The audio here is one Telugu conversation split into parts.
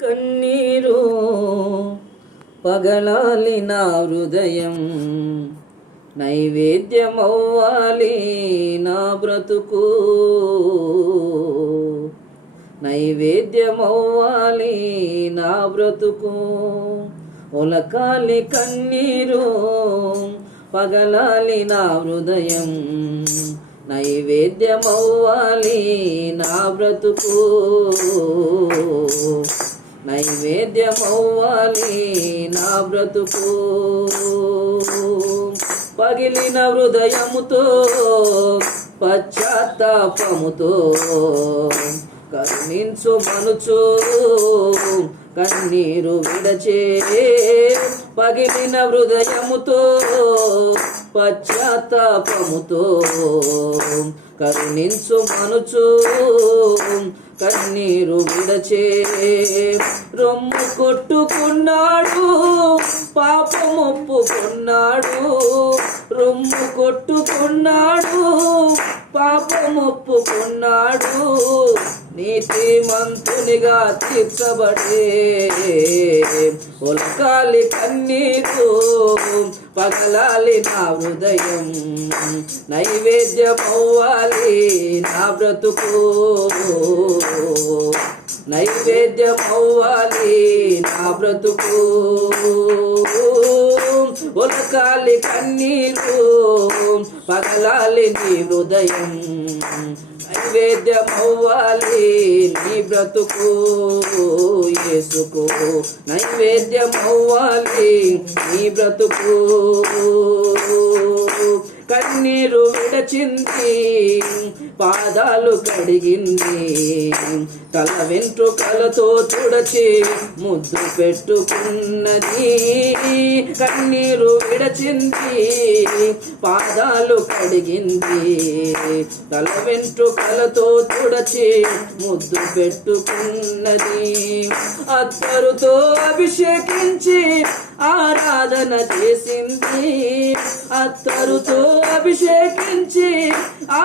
కన్నీరు పగలాలి నా హృదయం, నైవేద్యమవ్వాలి నా బ్రతుకు, నైవేద్యమవ్వాలి నా బ్రతుకు. ఒలకాలి కన్నీరు పగలాలి నా హృదయం, నైవేద్యమవ్వాలి నా బ్రతుకు, నైవేద్యమవ్వాలి నా బ్రతుకు. పగిలిన హృదయముతో పశ్చాత్తాపముతో కరుణించు మనుచు కన్నీరు విడచే, పగిలిన హృదయముతో పశ్చాత్తాపముతో కరుణించు మనుచు కన్నీరు విడచే. రొమ్ము కొట్టుకున్నాడు పాపమొప్పుకున్నాడు, రొమ్ము కొట్టుకున్నాడు పాపమొప్పుకున్నాడు, నీతిమంతునిగా తీర్చబడే. ఒలకాలి కన్నీరు పగలాలి నా హృదయం, నైవేద్యమవ్వాలి నా బ్రతుకు, నైవేద్యమవ్వాలి నా బ్రతుకు. ఒలకాలి కన్నీరు పగలాలి నీ హృదయం, నైవేద్యమవ్వాలి నీ బ్రతుకు. యేసుకు నైవేద్యమవ్వాలి నీ బ్రతుకు. కన్నీరు విడచింది పాదాలు కడిగింది, తల వెంట్రుకలతో తుడచి ముద్దు పెట్టుకున్నది. కన్నీరు విడచింది పాదాలు కడిగింది, తల వెంట్రుకలతో తుడచి ముద్దు పెట్టుకున్నది. అత్తరుతో అభిషేకించి ఆరాధన చేసింది, అత్తరుతో అభిషేకించి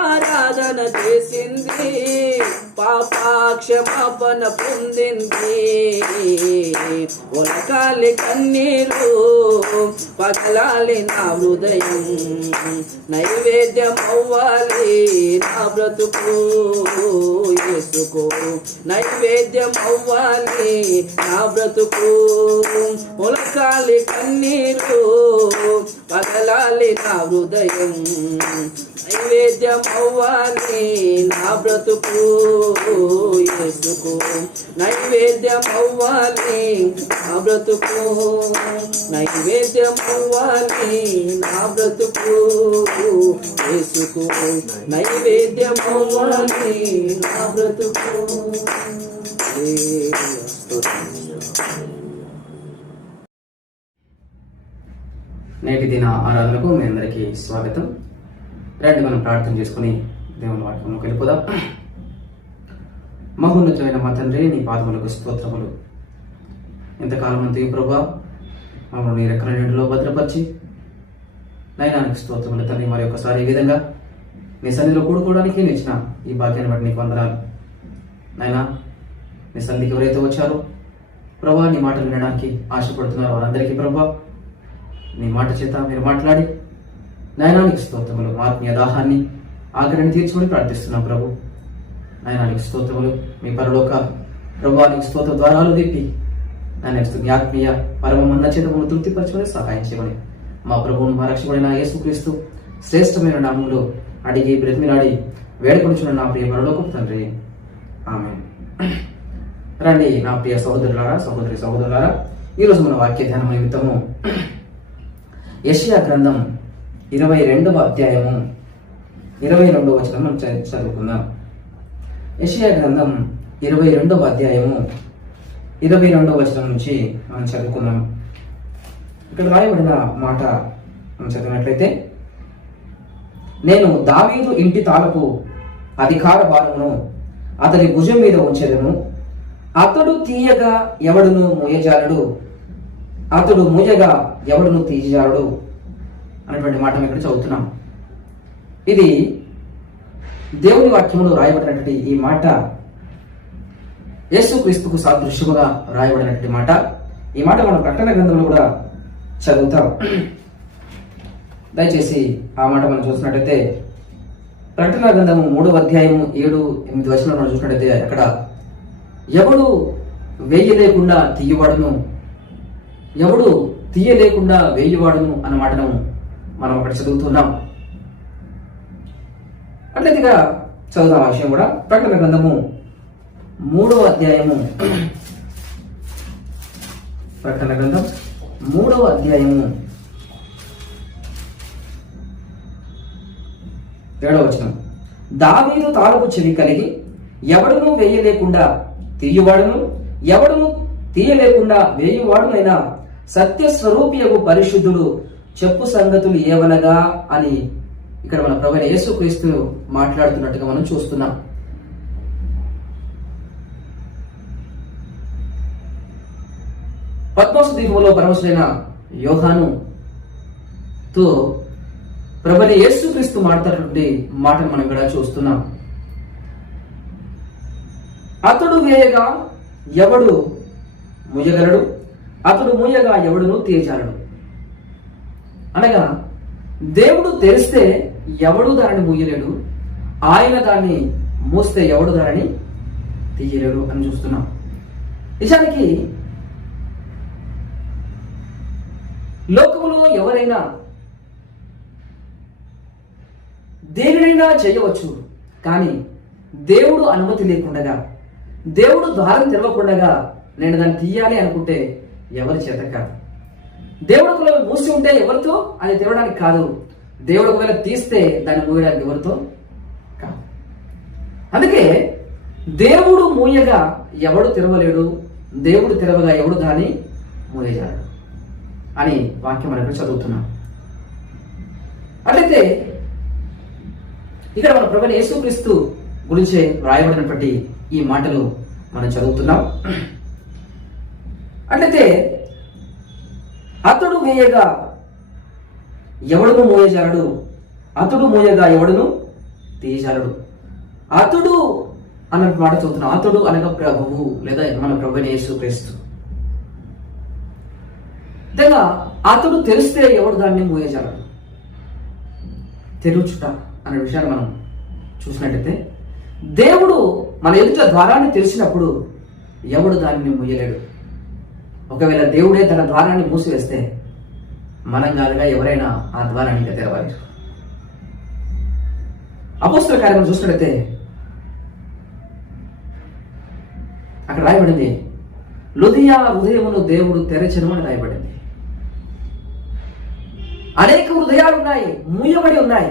ఆరాధన చేసింది, పాపక్షమాపణ పొందింది. ఒలకాలి కన్నీరు పగలాలి నా హృదయం, నైవేద్యమవ్వాలి నా బ్రతుకు. యేసుకు నైవేద్యమవ్వాలి నా బ్రతుకు. ఒలకాలి కన్నీరు పగలాలి నా హృదయం, నైవేద్యమవ్వాలి నా బ్రతుకు. యేసుకు నైవేద్యమవ్వాలి నా బ్రతుకు, నైవేద్యమవ్వాలి నా బ్రతుకు. యేసుకు నైవేద్యమవ్వాలి నా బ్రతుకు. నేటి దిన ఆరాధనకు మీ అందరికీ స్వాగతం. రండి మనం ప్రార్థన చేసుకుని దేవుని వాక్యంలోకి వెళ్ళిపోదాం. మహోన్నతమైన మా తండ్రి, నీ పాదములకు స్తోత్రములు. ఇంతకాలం అంతా ప్రభా మమ్మల్ని నీ రెక్కల నీడలో భద్రపరిచి నయనానికి స్తోత్రములు తండ్రి. మరి ఒకసారి ఈ విధంగా నీ సన్నిధిలో కూడుకోవడానికి నేను ఇచ్చిన ఈ భాగ్యాన్ని బట్టి నీకు వందనాలు నాయనా. నీ సన్నిధికి ఎవరైతే వచ్చారో ప్రభా, నీ మాటలు వినడానికి ఆశపడుతున్నారో వారందరికీ ప్రభా నీ మాట చేత మీరు మాట్లాడి నయనానికి స్తోత్రములు. ఆత్మీయ దాహాన్ని ఆగ్రహాన్ని తీర్చుకొని ప్రార్థిస్తున్నాం ప్రభు. నయనానికి స్తోత్రములు. మీ పరలోక ప్రభువానికి స్తోత్ర ద్వారాలు తిప్పి నన్ను ఆత్మీయ పరమన్న చేతమును తృప్తిపరచుకొని సహాయం చేయమని మా ప్రభువును మా రక్షకుడైన యేసుక్రీస్తు శ్రేష్టమైన నామములో అడిగి బ్రతిమిలాడి వేడుకొనుచున్న నా ప్రియ పరలోకపు తండ్రి, ఆమేన్. రండి నా ప్రియ సహోదరులారా, సహోదరులారా, ఈరోజు మన వాక్య ధ్యానం నిమిత్తము యెషయా గ్రంథం 22వ అధ్యాయము 22వ వచనం మనం చదువుకుందాం. యెషయా గ్రంథం 22వ అధ్యాయము 22వ వచనం నుంచి మనం చదువుకుందాం. ఇక్కడ రాయబడిన మాట మనం చదివినట్లయితే, నేను దావీదు ఇంటి తాలపు అధికార భారమును అతని భుజం మీద ఉంచెదను, అతడు తీయగా ఎవడును మోయజాలడు, అతడు మూయగా ఎవడును తీయజాలడు అనేటువంటి మాట ఇక్కడ చదువుతున్నాం. ఇది దేవుని వాక్యములో రాయబడినటువంటి ఈ మాట యేసుక్రీస్తుకు సాదృశ్యముగా రాయబడినటువంటి మాట. ఈ మాట మనం ప్రకటన గ్రంథంలో కూడా చదువుతాం. దయచేసి ఆ మాట మనం చూసినట్టయితే ప్రకటన గ్రంథము 3వ అధ్యాయము 7-8 వచనాలు మనం చూసినట్టయితే అక్కడ ఎవడు వేయలేకుండా తీయవాడును, ఎవడు తీయలేకుండా వేయవాడును అన్న మాటను మనం అక్కడ చదువుతున్నాం. అట్లయితే చదువుతాం ఆ విషయం కూడా. ప్రకటన గ్రంథము 3వ అధ్యాయము, ప్రకటన గ్రంథం 3వ అధ్యాయము 7వ వచనం. దావీదు తాళపు చెవి కలిగి ఎవడును వేయలేకుండా తీయువాడును, ఎవడును తీయలేకుండా వేయువాడునైనా సత్యస్వరూపియగు పరిశుద్ధుడు చెప్పు సంగతులు ఏవనగా అని ఇక్కడ మన ప్రభువైన యేసుక్రీస్తు మాట్లాడుతున్నట్టుగా మనం చూస్తున్నాం. పద్మోసు ద్వీపంలో పరమశుడైన యోహానుతో ప్రభువైన యేసుక్రీస్తు మాట్లాడుతున్నటువంటి మాటను మనం ఇక్కడ చూస్తున్నాం. అతడు వేయగా ఎవడు ముయ్యగలడు, అతడు మూయగా ఎవడును తీయజాలడు. అనగా దేవుడు తెరిస్తే ఎవడు దానిని మూయలేడు, ఆయన దాన్ని మూస్తే ఎవడు దానిని తీయలేడు అని చూస్తున్నాం. నిజానికి లోకములో ఎవరైనా దేనినైనా చేయవచ్చు, కానీ దేవుడు అనుమతి లేకుండగా, దేవుడు ద్వారం తెరవకుండగా నేను దాన్ని తీయాలి అనుకుంటే ఎవరి చేత కాదు. దేవుడు ఒకవేళ మూసి ఉంటే ఎవరితో అది తెరవడానికి కాదు, దేవుడు ఒకవేళ తీస్తే దాన్ని మూయడానికి ఎవరితో కాదు. అందుకే దేవుడు మూయగా ఎవడు తెరవలేడు, దేవుడు తెరవగా ఎవడు దాన్ని మూయజాడు అని వాక్యం మనకు చదువుతున్నాం. అట్లయితే ఇక్కడ మన ప్రభువైన యేసుక్రీస్తు గురించి వ్రాయబడినటువంటి ఈ మాటలు మనం చదువుతున్నాం. అట్లయితే అతడు వేయగా ఎవడును మూయజాలడు, అతడు మూయగా ఎవడును తీయజాలడు. అతడు అన్న మాట చదువుతున్నాం. అతడు అనగా ప్రభువు లేదా మన ప్రభువైన యేసుక్రీస్తు. తెగా అతడు తెలిస్తే ఎవడు దాన్ని మూయజాలడు. తెరుచుట అనే విషయాన్ని మనం చూసినట్టయితే దేవుడు మన ఎదుట ద్వారాన్ని తెరిచినప్పుడు ఎవడు దానిని మూయలేడు. ఒకవేళ దేవుడే తన ద్వారాన్ని మూసివేస్తే మనం కాదుగా ఎవరైనా ఆ ద్వారాన్ని ఇంకా తెరవాలి. అపోస్తల కార్యం చూసినట్టయితే అక్కడ రాయబడింది, లుదియా హృదయమును దేవుడు తెరచెను అని రాయబడింది. అనేక హృదయాలు ఉన్నాయి, మూయబడి ఉన్నాయి.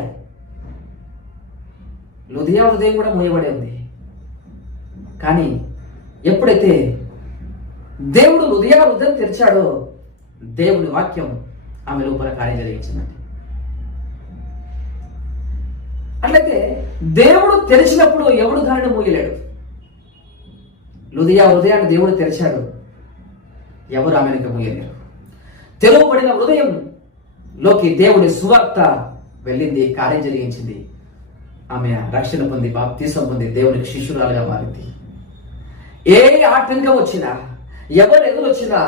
లుదియా హృదయం కూడా మూయబడి ఉంది. కానీ ఎప్పుడైతే దేవుడు లుదియా హృదయం తెరిచాడో దేవుడి వాక్యం ఆమె లోపల కార్యం జరిగించిందండి. అట్లయితే దేవుడు తెరిచినప్పుడు ఎవడు దానిని మూయలేడు. లుదియా హృదయాన్ని దేవుడు తెరిచాడు, ఎవరు ఆమెను ఇంకా మూయలేరు. తెరవబడిన హృదయం లోకి దేవుడి సువార్త వెళ్ళింది, కార్యం జరిగించింది. ఆమె రక్షణ పొంది బాప్తీసం పొంది దేవునికి శిష్యురాలుగా మారింది. ఏ ఆటంకం వచ్చినా, ఎవరు ఎదురొచ్చినా,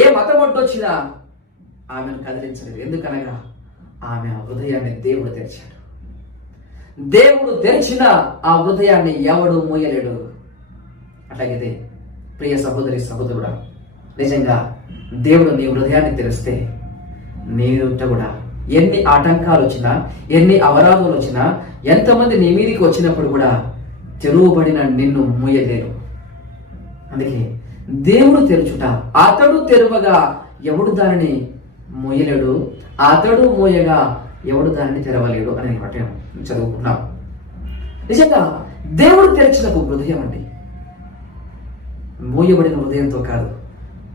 ఏ మతం అడ్డొచ్చినా ఆమెను కదిలించలేదు. ఎందుకనగా ఆమె ఆ హృదయాన్ని దేవుడు తెరిచాడు. దేవుడు తెరిచిన ఆ హృదయాన్ని ఎవడు మూయలేడు. అట్లాగే ప్రియ సహోదరి సహోదరుడా, నిజంగా దేవుడు నీ హృదయాన్ని తెరిస్తే నీట కూడా ఎన్ని ఆటంకాలు వచ్చినా, ఎన్ని అవరాధాలు వచ్చినా, ఎంతమంది నీ మీదికి వచ్చినప్పుడు కూడా తెరువబడిన నిన్ను మూయలేరు. అందుకే దేవుడు తెరుచుట, అతడు తెరవగా ఎవడు దానిని మూయలేడు, అతడు మూయగా ఎవడు దానిని తెరవలేడు అనే మాట చదువుకున్నాం. నిజంగా దేవుడు తెరిచిన హృదయం అండి, మూయబడిన హృదయంతో కాదు,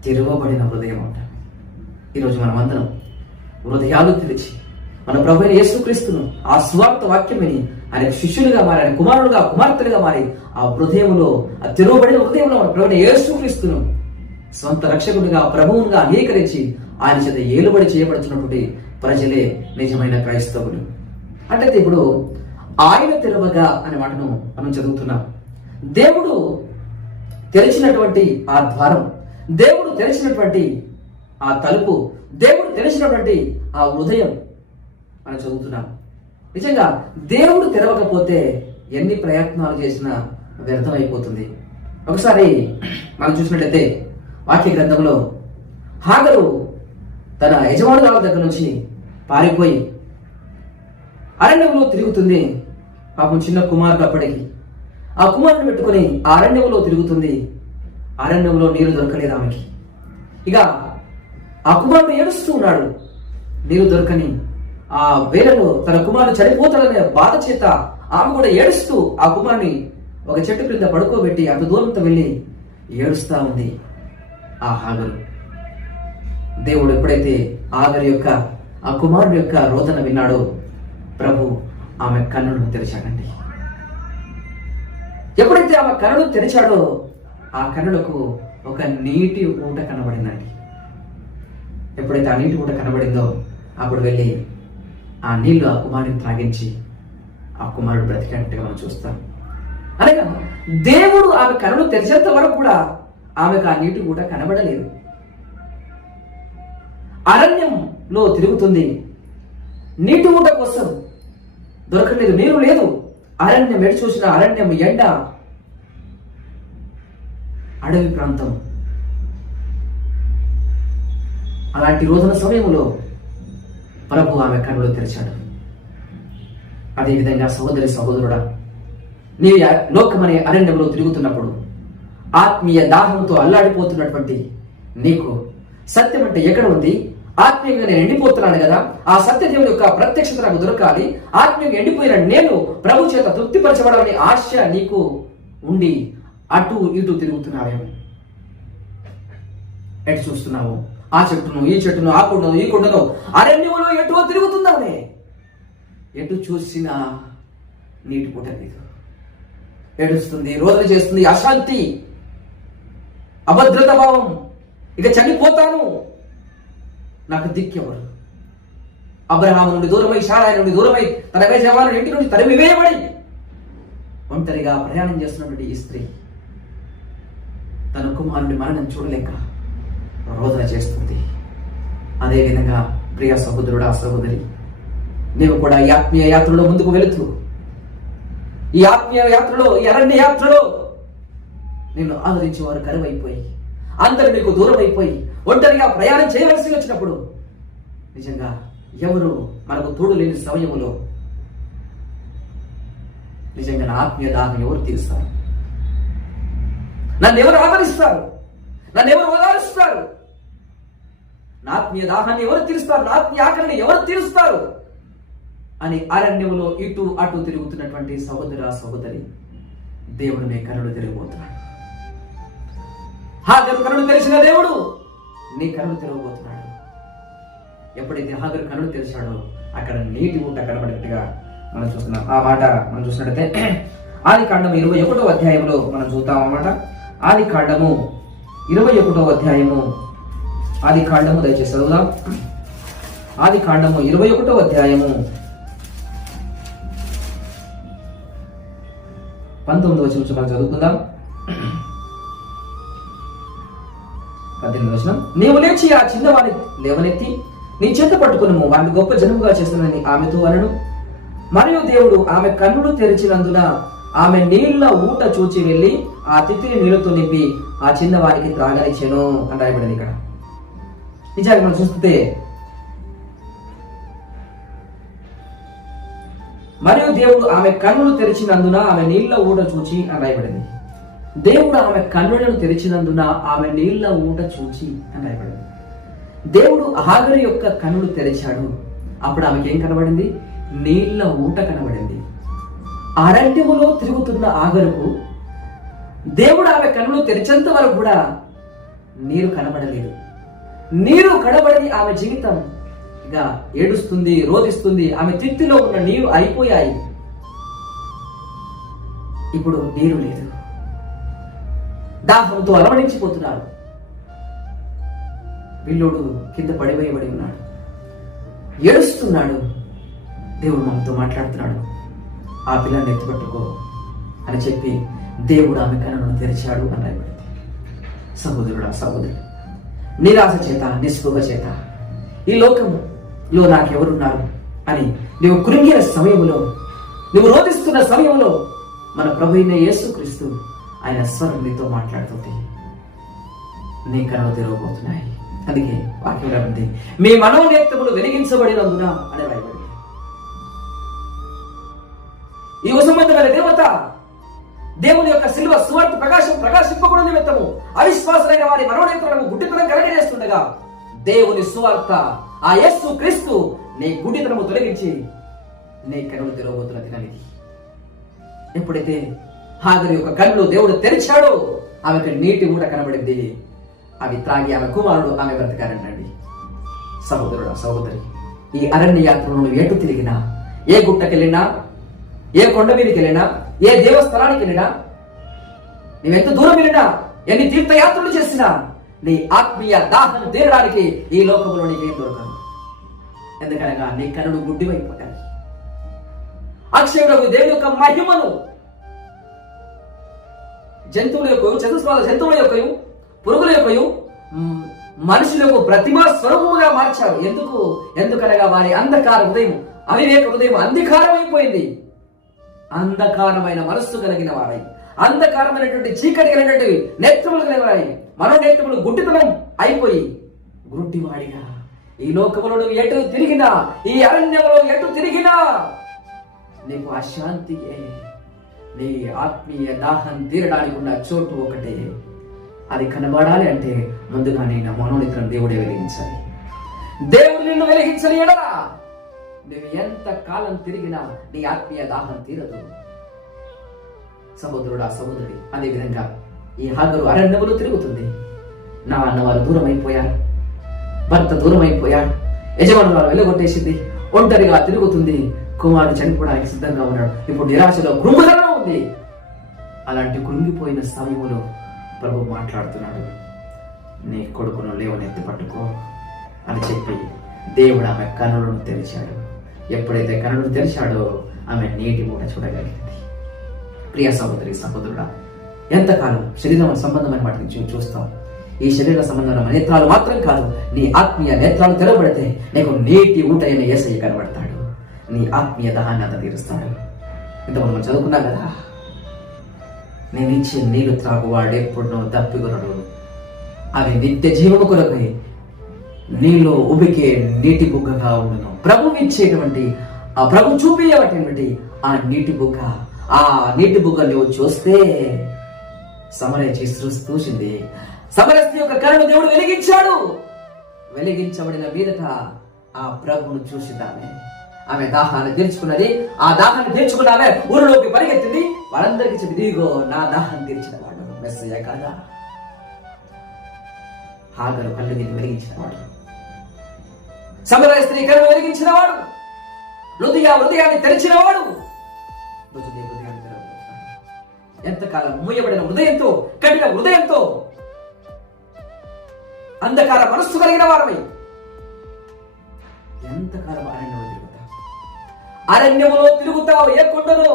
తెరవబడిన హృదయం అంట. ఈరోజు మనం అందరం హృదయాలు తెరిచి మన ప్రభువైన యేసుక్రీస్తును ఆ స్వార్థ వాక్యం విని ఆయన శిష్యులుగా మారి, ఆయన కుమారులుగా కుమార్తెలుగా మారి ఆ హృదయంలో, ఆ తెరవబడిన హృదయంలో మన ప్రభువైన యేసుక్రీస్తును సొంత రక్షకుడిగా ప్రభువుగా అంగీకరించి ఆయన చేత ఏలుబడి చేయబడుతున్నటువంటి ప్రజలే నిజమైన క్రైస్తవులు. అంటే ఇప్పుడు ఆయన తెరవగా అనే మాటను మనం చదువుతున్నాం. దేవుడు తెరిచినటువంటి ఆ ద్వారం, దేవుడు తెరిచినటువంటి ఆ తలుపు, దేవుడు తెరిచినటువంటి ఆ హృదయం మనం చదువుతున్నాం. నిజంగా దేవుడు తెరవకపోతే ఎన్ని ప్రయత్నాలు చేసినా వ్యర్థమైపోతుంది. ఒకసారి మనం చూసినట్లయితే వాక్య గ్రంథంలో హాగరు తన యజమానురాల దగ్గర నుంచి పారిపోయి అరణ్యంలో తిరుగుతుంది. పాపం చిన్న కుమారుడు అప్పటికి. ఆ కుమారుని పెట్టుకుని ఆ అరణ్యంలో తిరుగుతుంది. అరణ్యంలో నీరు దొరకలేదు ఆమెకి. ఇక ఆ కుమారుడు ఏడుస్తూ ఉన్నాడు. నీరు దొరకని ఆ వేళలో తన కుమారుడు చనిపోతాడనే బాధ చేత ఆమె కూడా ఏడుస్తూ ఆ కుమారుని ఒక చెట్టు క్రింద పడుకోబెట్టి అంత దూరంతో వెళ్ళి ఏడుస్తా ఉంది ఆ హాగరు. దేవుడు ఎప్పుడైతే ఆగరు యొక్క ఆ కుమారుడు యొక్క రోదన విన్నాడో ప్రభు ఆమె కన్నులను తెరిచాడండి. ఎప్పుడైతే ఆమె కన్నులు తెరిచాడో ఆ కన్నులకు ఒక నీటి ఊట కనబడిందండి. ఎప్పుడైతే ఆ నీటి ఊట కనబడిందో అప్పుడు వెళ్ళి ఆ నీళ్లు ఆ కుమారుని త్రాగించి ఆ కుమారుడు బ్రతికినట్టుగా మనం చూస్తాం. అనగా దేవుడు ఆమె కన్నులు తెరిచేంత వరకు కూడా ఆమెకు ఆ నీటి ఊట కనబడలేదు. అరణ్యంలో తిరుగుతుంది, నీటి ఊట కోసం దొరకలేదు, నీరు లేదు. అరణ్యం ఎటు చూసిన అరణ్యం, ఎండ, అడవి ప్రాంతం. అలాంటి రోజున సమయంలో ప్రభు ఆమె కన్నులు తెరిచాడు. అదేవిధంగా సహోదరి సహోదరుడా, నీ లోకమనే అరణ్యంలో తిరుగుతున్నప్పుడు ఆత్మీయ దాహంతో అల్లాడిపోతున్నటువంటి నీకు సత్యం అంటే ఎక్కడ ఉంది? ఆత్మీయంగా నేను ఎండిపోతున్నాను కదా, ఆ సత్యదేవుని యొక్క ప్రత్యక్షత నాకు దొరకాలి, ఆత్మీయంగా ఎండిపోయిన నేను ప్రభు చేత తృప్తిపరచబడాలని ఆశ నీకు ఉండి అటు ఇటు తిరుగుతున్నావేమో. ఎటు చూస్తున్నావు? ఆ చెట్టును, ఈ చెట్టును, ఆ కొండను, ఈ కొండను, అరణ్యంలో ఎటువో తిరుగుతున్నావునే. ఎటు చూసినా నీటి పూట లేదు. ఏడుస్తుంది, రోదన చేస్తుంది, అశాంతి, అభద్రత భావం. ఇక చనిపోతాను, నాకు దిక్కెవరు? అబ్రహాము నుండి దూరమై, శారాయి నుండి దూరమై, తన యజమానుని ఇంటి నుండి తరిమివేయబడి ఒంటరిగా ప్రయాణం చేస్తున్నటువంటి ఈ స్త్రీ తన కుమారుడి మరణం చూడలేక రోదన చేస్తుంది. అదేవిధంగా ప్రియ సహోదరుడా, సహోదరి, నీవు కూడా ఈ ఆత్మీయ యాత్రలో ముందుకు వెళుతూ, ఈ ఆత్మీయ యాత్రలో, ఈ అరణ్య యాత్రలో నిన్ను ఆదరించే వారు కరువైపోయి, అందరూ నీకు దూరం అయిపోయి ఒంటరిగా ప్రయాణం చేయవలసి వచ్చినప్పుడు నిజంగా ఎవరు మనకు తోడు లేని సమయంలో నిజంగా నా ఆత్మీయ దాహం ఎవరు తీరుస్తారు? నన్ను ఎవరు ఆదరిస్తారు? నన్ను ఎవరు ఓదారుస్తారు? నా ఆత్మీయ దాహాన్ని ఎవరు తీరుస్తారు? నా ఆత్మీయ ఆకలిని ఎవరు తీరుస్తారు అని అరణ్యంలో ఇటు అటు తిరుగుతున్నటువంటి సహోదర సహోదరి, దేవుడు నీ కన్నులు తిరిగిపోతున్నాడు. హాగరు కన్నులు తెరిచిన దేవుడు నీ కన్నులు తెరవబోతున్నాడు. ఎప్పుడైతే హాగరు కన్నులు తెరిచాడో అక్కడ నీటి ఊట కనబడినట్టుగా మనం చూస్తున్నాం. ఆ మాట మనం చూసినట్టయితే ఆది కాండము 21వ అధ్యాయంలో మనం చూద్దాం అన్నమాట. ఆది కాండము 21వ అధ్యాయము, ఆది కాండము దయచేసి చదువుదాం. ఆది కాండము 21వ అధ్యాయము 19వ వచనం మనం చదువుకుందాం. 18వ వచనం, నీవు లేచి ఆ చిన్నవాడిని లేవనెత్తి నీ చేత పట్టుకుని వారిని గొప్ప జనముగా చేస్తున్నని ఆమెతో అనను. మరియు దేవుడు ఆమె కన్నులు తెరిచినందున ఆమె నీళ్ల ఊట చూచి వెళ్ళి ఆ తిత్తిని నీళ్లతో నింపి ఆ చిన్నవారికి త్రాగనిచ్చెను అని రాయబడింది ఇక్కడ. నిజానికి మనం చూస్తే మరియు దేవుడు ఆమె కన్నులు తెరిచినందున ఆమె నీళ్ల ఊట చూచి అని రాయబడింది. దేవుడు ఆమె కన్నులను తెరిచినందున ఆమె నీళ్ల ఊట చూచి అని రాయబడింది. దేవుడు హాగరు యొక్క కన్నులు తెరిచాడు. అప్పుడు ఆమెకి ఏం కనబడింది? నీళ్ల ఊట కనబడింది. అరణ్యములో తిరుగుతున్న హాగరుకు దేవుడు ఆమె కన్నులు తెరిచేంత వరకు కూడా నీరు కనబడలేదు. నీరు కనబడి ఆమె జీవితం ఇక ఏడుస్తుంది, రోధిస్తుంది. ఆమె తిత్తిలో ఉన్న నీరు అయిపోయాయి. ఇప్పుడు నీరు లేదు. దాహంతో అలవడించిపోతున్నారు. పిల్లోడు కింద పడివేయబడి ఉన్నాడు, ఏడుస్తున్నాడు. దేవుడు మనతో మాట్లాడుతున్నాడు, ఆ పిల్లని ఎత్తుపట్టుకో అని చెప్పి దేవుడు ఆమె కన్నులను తెరిచాడు అని రాయబడింది. సహోదరుడా, సహోదరి, నిరాశ చేత, నిస్పృహ చేత, ఈ లోకంలో నాకెవరున్నారు అని నువ్వు కృంగిన సమయంలో, నువ్వు రోధిస్తున్న సమయంలో మన ప్రభు అయిన యేసుక్రీస్తు ఆయన స్వరం నీతో మాట్లాడుతుంది. నీ కనులు తెరవబోతున్నాయి. అందుకే వాక్యం ఉంది, మీ మనోనేత్రములు వెలిగించబడినందున అని రాయబడింది. ఈ ఉసంబంధమైన దేవత దేవుని యొక్క శిలువ సువార్త ప్రకాశింపకూడదు నిమిత్తము అవిశ్వాసులైన వారి మనోనేత్రాలను గుడ్డితనం కలగజేస్తుండగా దేవుని సువార్త ఆ యేసు క్రీస్తు నీ గుడ్డితనము తొలగించి నీ కనులు తెరవబోతున్న దినానికి. ఎప్పుడైతే హాగరు యొక్క కన్నులు దేవుడు తెరిచాడో ఆమెకు నీటి ఊట కనబడింది. అవి త్రాగి ఆమె కుమారుడు ఆమె బ్రతకారండి. సహోదరుడు, సహోదరి, ఈ అరణ్య యాత్రలో నువ్వు ఎటు తిరిగినా, ఏ గుట్టకెళ్ళినా, ఏ కొండ మీదకి వెళ్ళినా, ఏ దేవస్థలానికి వెళ్ళినా, నువ్వెంత దూరం వెళ్ళినా, ఎన్ని తీర్థయాత్రలు చేసినా నీ ఆత్మీయ దాహం తీరడానికి ఈ లోకంలో నీకేం దొరకదు. ఎందుకనగా నీ కనుడు గుడ్డివైపోయాయి. అక్షయుడు దేవుని యొక్క మహిమను జంతువుల యొక్క, చతుస్పాద జంతువుల యొక్క, పురుగుల యొక్క, మనుషులకు ప్రతిమా స్వరూపముగా మార్చారు. ఎందుకనగా వారి అంధకార హృదయం, అవివేక హృదయం అంధకారం అయిపోయింది. అంధకారమైన మనస్సు కలిగిన వారై, అంధకారమైనటువంటి చీకటి కలిగినటువంటి నేత్రములు కలిగిన వారై, మనోనేత్రములు గుడ్డితనం అయిపోయి గుడ్డివాడిగా ఈ లోకములో నువ్వు ఎటు తిరిగినా, ఈ అరణ్యంలో ఎటు తిరిగినా నీకు అశాంతియే. నీ ఆత్మీయ దాహం తీరడానికి ఉన్న చోటు ఒకటే. అది కనబడాలి అంటే ముందుగా నీ మనోనేత్రం దేవుడే వెలిగించాలి. దేవుడు నిన్ను వెలిగించని ఎడలా నువ్వు ఎంత కాలం తిరిగినా నీ ఆత్మీయ దాహం తీరదు. సహోదరుడా, సహోదరి, అదే విధంగా ఈ హాగరు అరణ్యములు తిరుగుతుంది. నా అన్నవారు దూరం అయిపోయారు, భర్త దూరం అయిపోయాడు, యజమానురాలు వెళ్ళగొట్టేసింది, ఒంటరిగా తిరుగుతుంది, కుమారుడు చనిపోవడానికి సిద్ధంగా ఉన్నాడు. ఇప్పుడు నిరాశలో కృంగుదలలో ఉంది. అలాంటి కృంగిపోయిన సమయంలో ప్రభు మాట్లాడుతున్నాడు, నీ కొడుకును లేవనెత్తి పట్టుకో అని చెప్పి దేవుడు ఆమె కన్నులను తెరిచాడు. ఎప్పుడైతే కన్నులను తెరిచాడో ఆమె నీటి మూట చూడగలిగింది. ప్రియ సహోదరి, సహోదరుడా, ఎంతకాలం శరీరం సంబంధమైన వాటిని చూస్తాం. ఈ శరీర సంబంధమైన నేత్రాలు మాత్రం కాదు, నీ ఆత్మీయ నేత్రాలు తెరవబడితే నీకు నీటి ఊట అయిన యేసయ్య కనబడతాడు. నీ ఆత్మీయ దహాన్ని అంత తీరుస్తాడు. ఇంతకుముందు మనం చదువుకున్నాం కదా, నేను ఇచ్చే నీళ్లు త్రాగు వాడెప్పుడునో దప్పికొనడు, అవి నిత్య జీవము కొరకై నీళ్ళు ఉబికే నీటి బుగ్గగా ఉండను. ప్రభు ఇచ్చేటువంటి, ఆ ప్రభు చూపించేటువంటి ఆ నీటి బుగ్గ, ఆ నీటి బుగ్గ నువ్వు చూస్తే సమరయ చూసింది. సమరస్తి యొక్క కన్నును దేవుడు వెలిగించాడు. వెలిగించబడిన మీదట ఆ ప్రభువును చూసిందామె. ఆమె దాహాన్ని తీర్చుకున్నది. ఆ దాహాన్ని తీర్చుకున్న ఆమె ఊరిలోకి పరిగెత్తింది. వాళ్ళందరికీ చెప్పి, ఇదిగో నా దాహాన్ని తీర్చిన వాడు మెస్సయ్య కాదా? హాగరు కళ్ళు నీకు వెలిగించిన వాడు, సమరయ స్త్రీ కన్ను వెలిగించిన వాడు, హృదయాన్ని తెరిచిన వాడు. హృదయాన్ని తెరవబోతున్నాడు. ఎంతకాలం మూయబడిన హృదయంతో, కఠిన హృదయంతో, అంధకార మనస్సు కలిగిన వారమై ఎంతకాలం అరణ్యములో తిరుగుతావు, ఏ కొండలో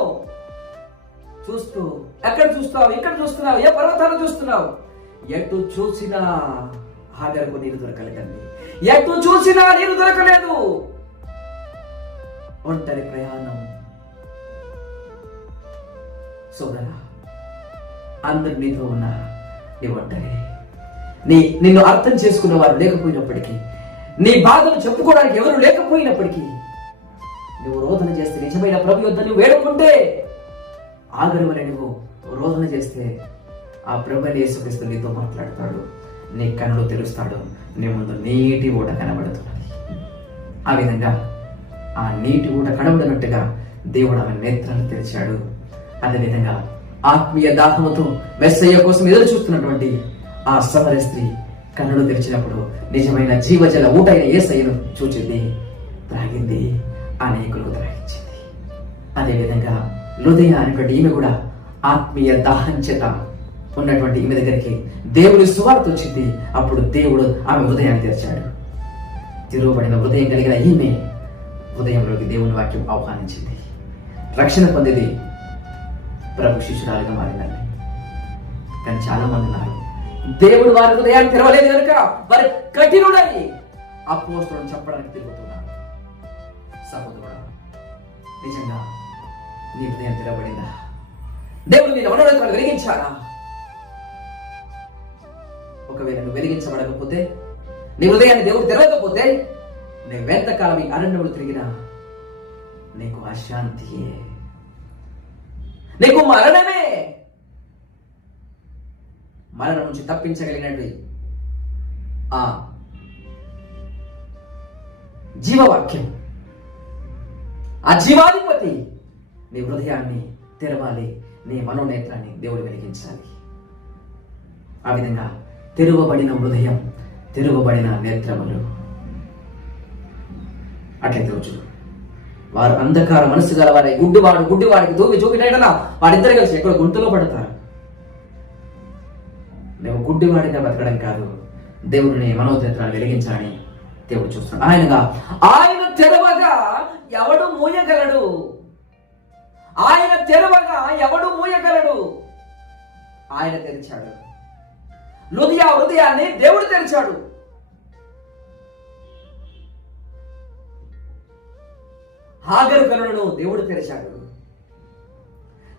చూస్తూ, ఎక్కడ చూస్తావు, ఇక్కడ చూస్తున్నావు, ఏ పర్వతాలు చూస్తున్నావు, ఎటు చూసినా హాగరుకు నీరు దొరకలేదండి. ఎటు చూసినా నీరు దొరకలేదు. ఒంటరి ప్రయాణం. సోదరా, అందరు నీతో ఉన్నా నీ ఒంటరి. నిన్ను అర్థం చేసుకున్న వారు లేకపోయినప్పటికీ, నీ బాధను చెప్పుకోవడానికి ఎవరు లేకపోయినప్పటికీ, నువ్వు రోదన చేస్తే, నిజమైన ప్రభు యొద్ద నువ్వు వేడుకుంటే, ఆగరు వలె నువ్వు రోదన చేస్తే ఆ ప్రభు యేసుక్రీస్తు నీతో మాట్లాడతాడు. నీ కన్నులు తెరుస్తాడు. నీ ముందు నీటి ఊట కనబడుతున్నది. ఆ విధంగా ఆ నీటి ఊట కనబడినట్టుగా దేవుడు ఆమె నేత్రాలు తెరిచాడు. అదేవిధంగా ఆత్మీయ దాహముతో మెస్సయ్య కోసం ఎదురు చూస్తున్నటువంటి ఆ సమరయ స్త్రీ కన్నులు తెరిచినప్పుడు నిజమైన జీవజల ఊట అయిన యేసయ్యను చూచింది, త్రాగింది, అనేకులకు త్రాగించింది. అదేవిధంగా లుదియ అనేటువంటి ఈమె కూడా ఆత్మీయ దాహం చేత ఉన్నటువంటి ఈమె దగ్గరికి దేవుని సువార్త వచ్చింది. అప్పుడు దేవుడు ఆమె హృదయాన్ని తెరిచాడు. తిరుగుబడిన హృదయం కలిగిన ఈమె హృదయంలోకి దేవుని వాక్యం ఆహ్వానించింది. రక్షణ పొందేది ప్రభు శిష్యురాలుగా మారిందండి. కానీ చాలా మంది ఉన్నారు, దేవుడు వారి హృదయాన్ని తెరవలేదు కనుక వారి కఠినుడై అపోస్తలులను చెప్పడానికి తిరుగుతున్నాడు. సహోదరుడా, నిజంగా నీ హృదయం తెరవబడిందా? దేవుడు నీ మనోనేత్రాలు వెలిగించారా? ఒకవేళ నువ్వు వెలిగించబడకపోతే, నీ హృదయాన్ని దేవుడు తెరవకపోతే, నువ్వెంతకాలం ఈ అరణ్యములు తిరిగినా నీకు అశాంతియే, నీకు మరణమే. మరణం నుంచి తప్పించగలిగినట్టు ఆ జీవవాక్యం, ఆ జీవాధిపతి నీ హృదయాన్ని తెరవాలి, నీ మనోనేత్రాన్ని దేవుడు వెలిగించాలి. ఆ విధంగా తెరువబడిన హృదయం, తెరువబడిన నేత్రములు. అట్లయితే రోజు వారు అంధకార మనసు గల వారి గుడ్డివాడికి దూకి చూపినైనా వారిద్దరు కలిసి ఎక్కడ గుంటలో పడతారు. నువ్వు గుడ్డివాడిగా బతకడం కాదు, దేవుడిని మనోనేత్రాన్ని వెలిగించాలని దేవుడు చూస్తున్నాడు. ఆయన తెరవగా ఎవడు మూయగలడు? ఆయన తెరవగా ఎవడు మూయగలడు? ఆయన తెరిచాడు. హృదయాన్ని దేవుడు తెరిచాడు. హాగరు కనులను దేవుడు తెరిచాడు.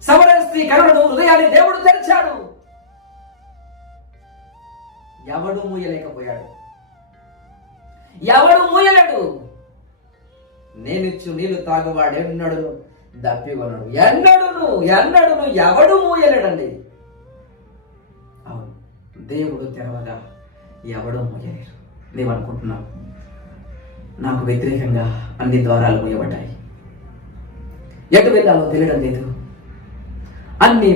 సమరయ స్త్రీ కనులను హృదయాన్ని దేవుడు తెరిచాడు. ఎవడు మూయలేకపోయాడు, ఎవడు మూయలేడు. నేనిచ్చు నీళ్లు తాగువాడు ఎన్నడు దప్పికొనడు, ఎన్నడును ఎవడు మూయలేడండి. అవును, దేవుడు తెరవగా ఎవడు మూయలేరు. నీవనుకుంటున్నావు నాకు వ్యతిరేకంగా అన్ని ద్వారాలు మూయబడ్డాయి, ఎటు వెళ్ళాలో తెలియడం లేదు, అన్ని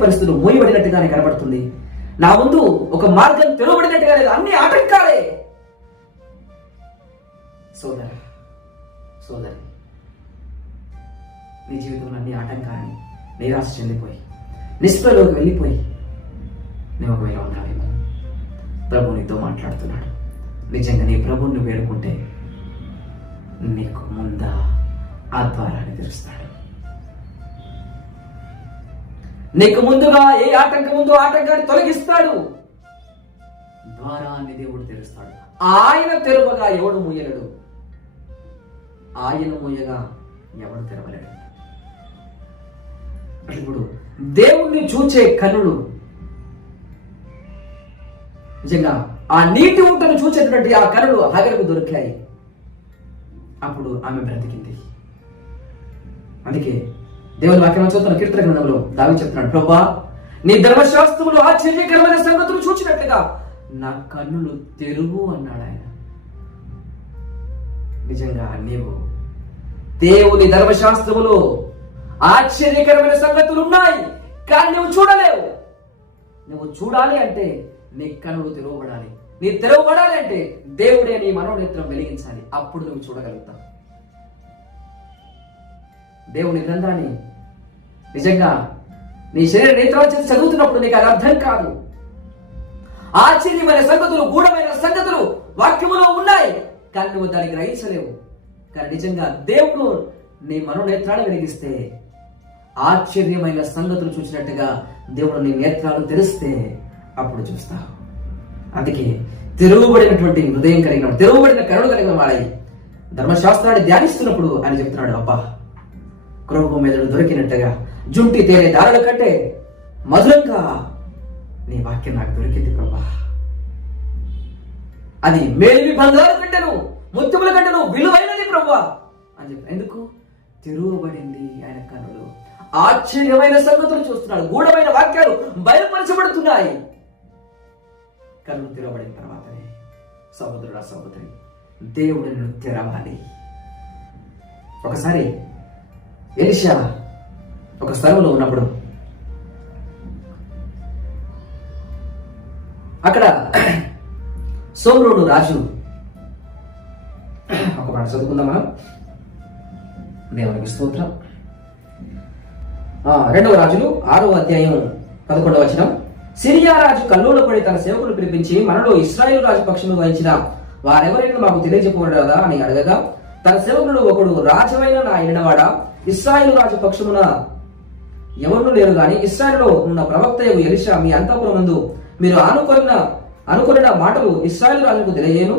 పరిస్థితులు మూయబడినట్టుగానే కనబడుతుంది, నా ముందు ఒక మార్గం తెరవబడినట్టుగా లేదు, అన్ని ఆటంకాలే. సోదరి, నీ జీవితంలో అన్ని ఆటంకాలని నిరాశ చెందిపోయి నిస్పృహలోకి వెళ్ళిపోయి నువ్వు ఒకవేళ ఉన్నావేమో. ప్రభు నీతో మాట్లాడుతున్నాడు. నిజంగా నీ ప్రభువుని వేడుకుంటే నీకు ముందా ఆ ద్వారాన్ని తెరుస్తాడు. నీకు ముందుగా ఏ ఆటంకం ఉందో ఆటంకాన్ని తొలగిస్తాడు. ద్వారాన్ని దేవుడు తెరుస్తాడు. ఆయన తెరవగా ఎవడు మూయలేడు, ఆయన మూయగా ఎవడు తెరవలేడు. ఇప్పుడు దేవుణ్ణి చూచే కన్నులు నిజంగా ఆ నీటి ఊటను చూసేటువంటి ఆ కన్నులు హాగరుకు దొరికాయి. అప్పుడు ఆమె బ్రతికింది. అందుకే దేవుని వాక్యం చూస్తున్న కీర్తన గ్రంథంలో దావీదు చెప్తున్నాడు, ప్రభువా నీ ధర్మశాస్త్రములు ఆశ్చర్యకరమైన సంగతులు చూచినట్లుగా నా కన్నులు తెరువు అన్నాడు ఆయన. నిజంగా నీవు దేవుని ధర్మశాస్త్రములో ఆశ్చర్యకరమైన సంగతులు ఉన్నాయి, కానీ నువ్వు చూడలేవు. నువ్వు చూడాలి అంటే నీ కన్నులు తెరవబడాలి. నీ తెరవబడాలి అంటే దేవుడే నీ మనోనేత్రం వెలిగించాలి. అప్పుడు నువ్వు చూడగలుగుతావు. దేవుని గ్రంథాన్ని నిజంగా నీ శరీర నేత్రాలు చేసి చదువుతున్నప్పుడు నీకు అది అర్థం కాదు. ఆశ్చర్యమైన సంగతులు, గూఢమైన సంగతులు వాక్యములో ఉన్నాయి, కానీ నువ్వు దాన్ని గ్రహించలేవు. కానీ నిజంగా దేవుడు నీ మనోనేత్రాలు వెలిగిస్తే ఆశ్చర్యమైన సంగతులు చూసినట్టుగా దేవుడు నీ నేత్రాలు తెరిస్తే అప్పుడు చూస్తావు. అందుకే తెరువబడినటువంటి హృదయం కలిగిన, తెరువబడిన కరుణ కలిగిన వాడై ధర్మశాస్త్రాన్ని ధ్యానిస్తున్నప్పుడు ఆయన చెప్తున్నాడు, అబ్బా క్రోగం మెదడు దొరికినట్టుగా జుంటి తేరే దారుల కంటే మధురంగా నీ వాక్యం నాకు దొరికింది ప్రభా. అది మేలిమి బంగారు కంటెను, ముత్యముల కంటెను విలువైనది ప్రభా అని చెప్పి. ఎందుకు? తెరువబడింది ఆయన కన్నులు. ఆశ్చర్యమైన సంగతులు చూస్తున్నాడు. గూఢమైన వాక్యాలు బయలుపరచబడుతున్నాయి. కన్ను తెరవబడిన తర్వాతనే సహోదరుడా, సహోదరి, దేవుడిని తెరవాలి. ఒకసారి ఎలీషా ఒక స్థలంలో ఉన్నప్పుడు అక్కడ సోమ్రోను రాజు, ఒక మాట చదువుకుందామా? దేవునికి స్తోత్రం. 2వ రాజులు 6వ అధ్యాయం 11వ వచనం. సిరియా రాజు కల్లోల పడి తన సేవకులు పిలిపించి, మనలో ఇశ్రాయేలు రాజు పక్షమును వహించిన వారెవరైనా మాకు తెలియజెప్పబడదా అని అడగగా, తన సేవకుడు ఒకడు, రాజమైన నా ఎడవాడా, ఇశ్రాయేలు రాజు పక్షమున ఎవరు లేరు గాని ఇశ్రాయేలులో ఉన్న ప్రవక్త ఎలీషా మీ అంతఃపురం ముందు మీరు అనుకున్న మాటలు ఇశ్రాయేలు రాజుకు తెలియను.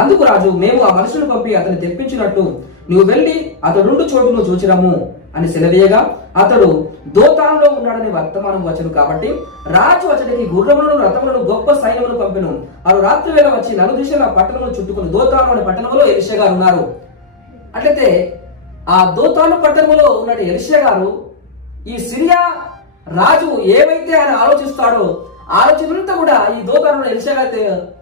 అందుకు రాజు, మేము ఆ మనుషులను పంపి అతన్ని తెప్పించినట్టు నువ్వు వెళ్ళి అతడుండు చోటును చూచిరమ్ము అని సెలవేయగా అతడు దోతానులో ఉన్నాడని వర్తమానం వచ్చను. కాబట్టి రాజు అతడికి గుర్రములను రథములను గొప్ప సైన్యమును పంపెను. వారు రాత్రి వేళ వచ్చి నలుదిశల పట్టణమును చుట్టుకుని దోతాను అనే పట్టణంలో ఎలీషా గారు ఉన్నారు. అట్లయితే ఆ దోతాను పట్టణంలో ఉన్న ఎలీషా గారు ఈ సిరియా రాజు ఏవైతే ఆయన ఆలోచిస్తాడో ఆలోచనంతా కూడా ఈ దోతాను ఎలీషా గారు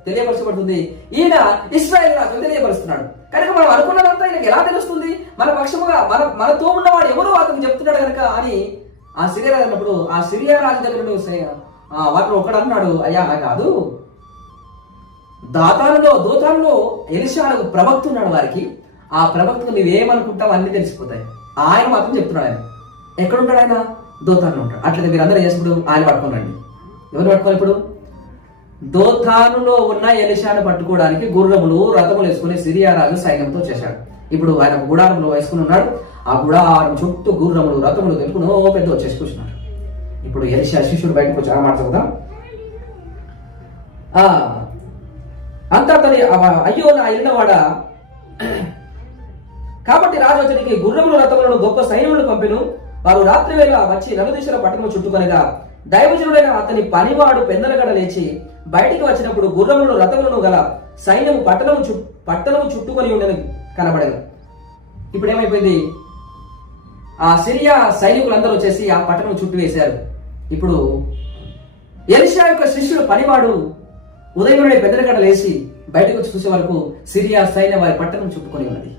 తెలియపరచబడుతుంది. ఈయన ఇశ్రాయేలు రాజు తెలియపరుస్తున్నాడు. కనుక మనం అనుకున్నదంతా ఈయనకి ఎలా తెలుస్తుంది? మన పక్షముగా మనతో ఉన్నవాడు ఎవరో అతను చెప్తున్నాడు కనుక అని ఆ సిరియా రాజు అన్నప్పుడు ఆ సిరియా రాజు దగ్గర వాటిలో ఒకడు అన్నాడు, అయ్యా అలా కాదు, దోతానులో ఎలీషా ప్రవక్త ఉన్నాడు, వారికి ఆ ప్రవక్తకు నువ్వేమనుకుంటావు అన్ని తెలిసిపోతాయి. ఆయన మాత్రం చెప్తున్నాడు. ఆయన ఎక్కడుంటాడు? ఆయన దోతానులో ఉంటాడు. అట్లయితే మీరు అందరూ చేసినప్పుడు ఆయన పట్టుకోనండి. ఎవరు పట్టుకోవాలి? ఇప్పుడు దోతానులో ఉన్న ఎలీషాను పట్టుకోవడానికి గుర్రములు రథములు వేసుకుని సిరియా రాజు సైన్యంతో చేశాడు. ఇప్పుడు ఆయన గుడారంలో వేసుకుని ఉన్నాడు. ఆ గుడారం చుట్టూ గుర్రములు రథములు తెలుపుకుని పెద్ద వచ్చేసి కూర్చున్నారు. ఇప్పుడు ఎలీషా శిష్యుడు బయటకు వచ్చి మాట చెబుదాం. అంతా తన అయ్యో నా వెళ్ళినవాడ. కాబట్టి రాజు అతనికి గుర్రములు రథములను గొప్ప సైన్యములను పంపెను. వారు రాత్రి వేళ వచ్చి నలుదిశల పట్టణము చుట్టుకొనగా దైవజనుడైన అతని పనివాడు పెందలగడ లేచి బయటికి వచ్చినప్పుడు గుర్రములను రథములను గల సైన్యము పట్టణము చుట్టుకొని ఉండని కనబడేది. ఇప్పుడు ఏమైపోయింది? ఆ సిరియా సైనికులందరూ వచ్చేసి ఆ పట్టణం చుట్టూ వేశారు. ఇప్పుడు ఎలీషా యొక్క శిష్యుడు పనివాడు ఉదయం పెద్దలగడ లేచి బయటకు వచ్చి చూసే వరకు సిరియా సైన్యం వారి పట్టణం చుట్టుకొని ఉన్నది.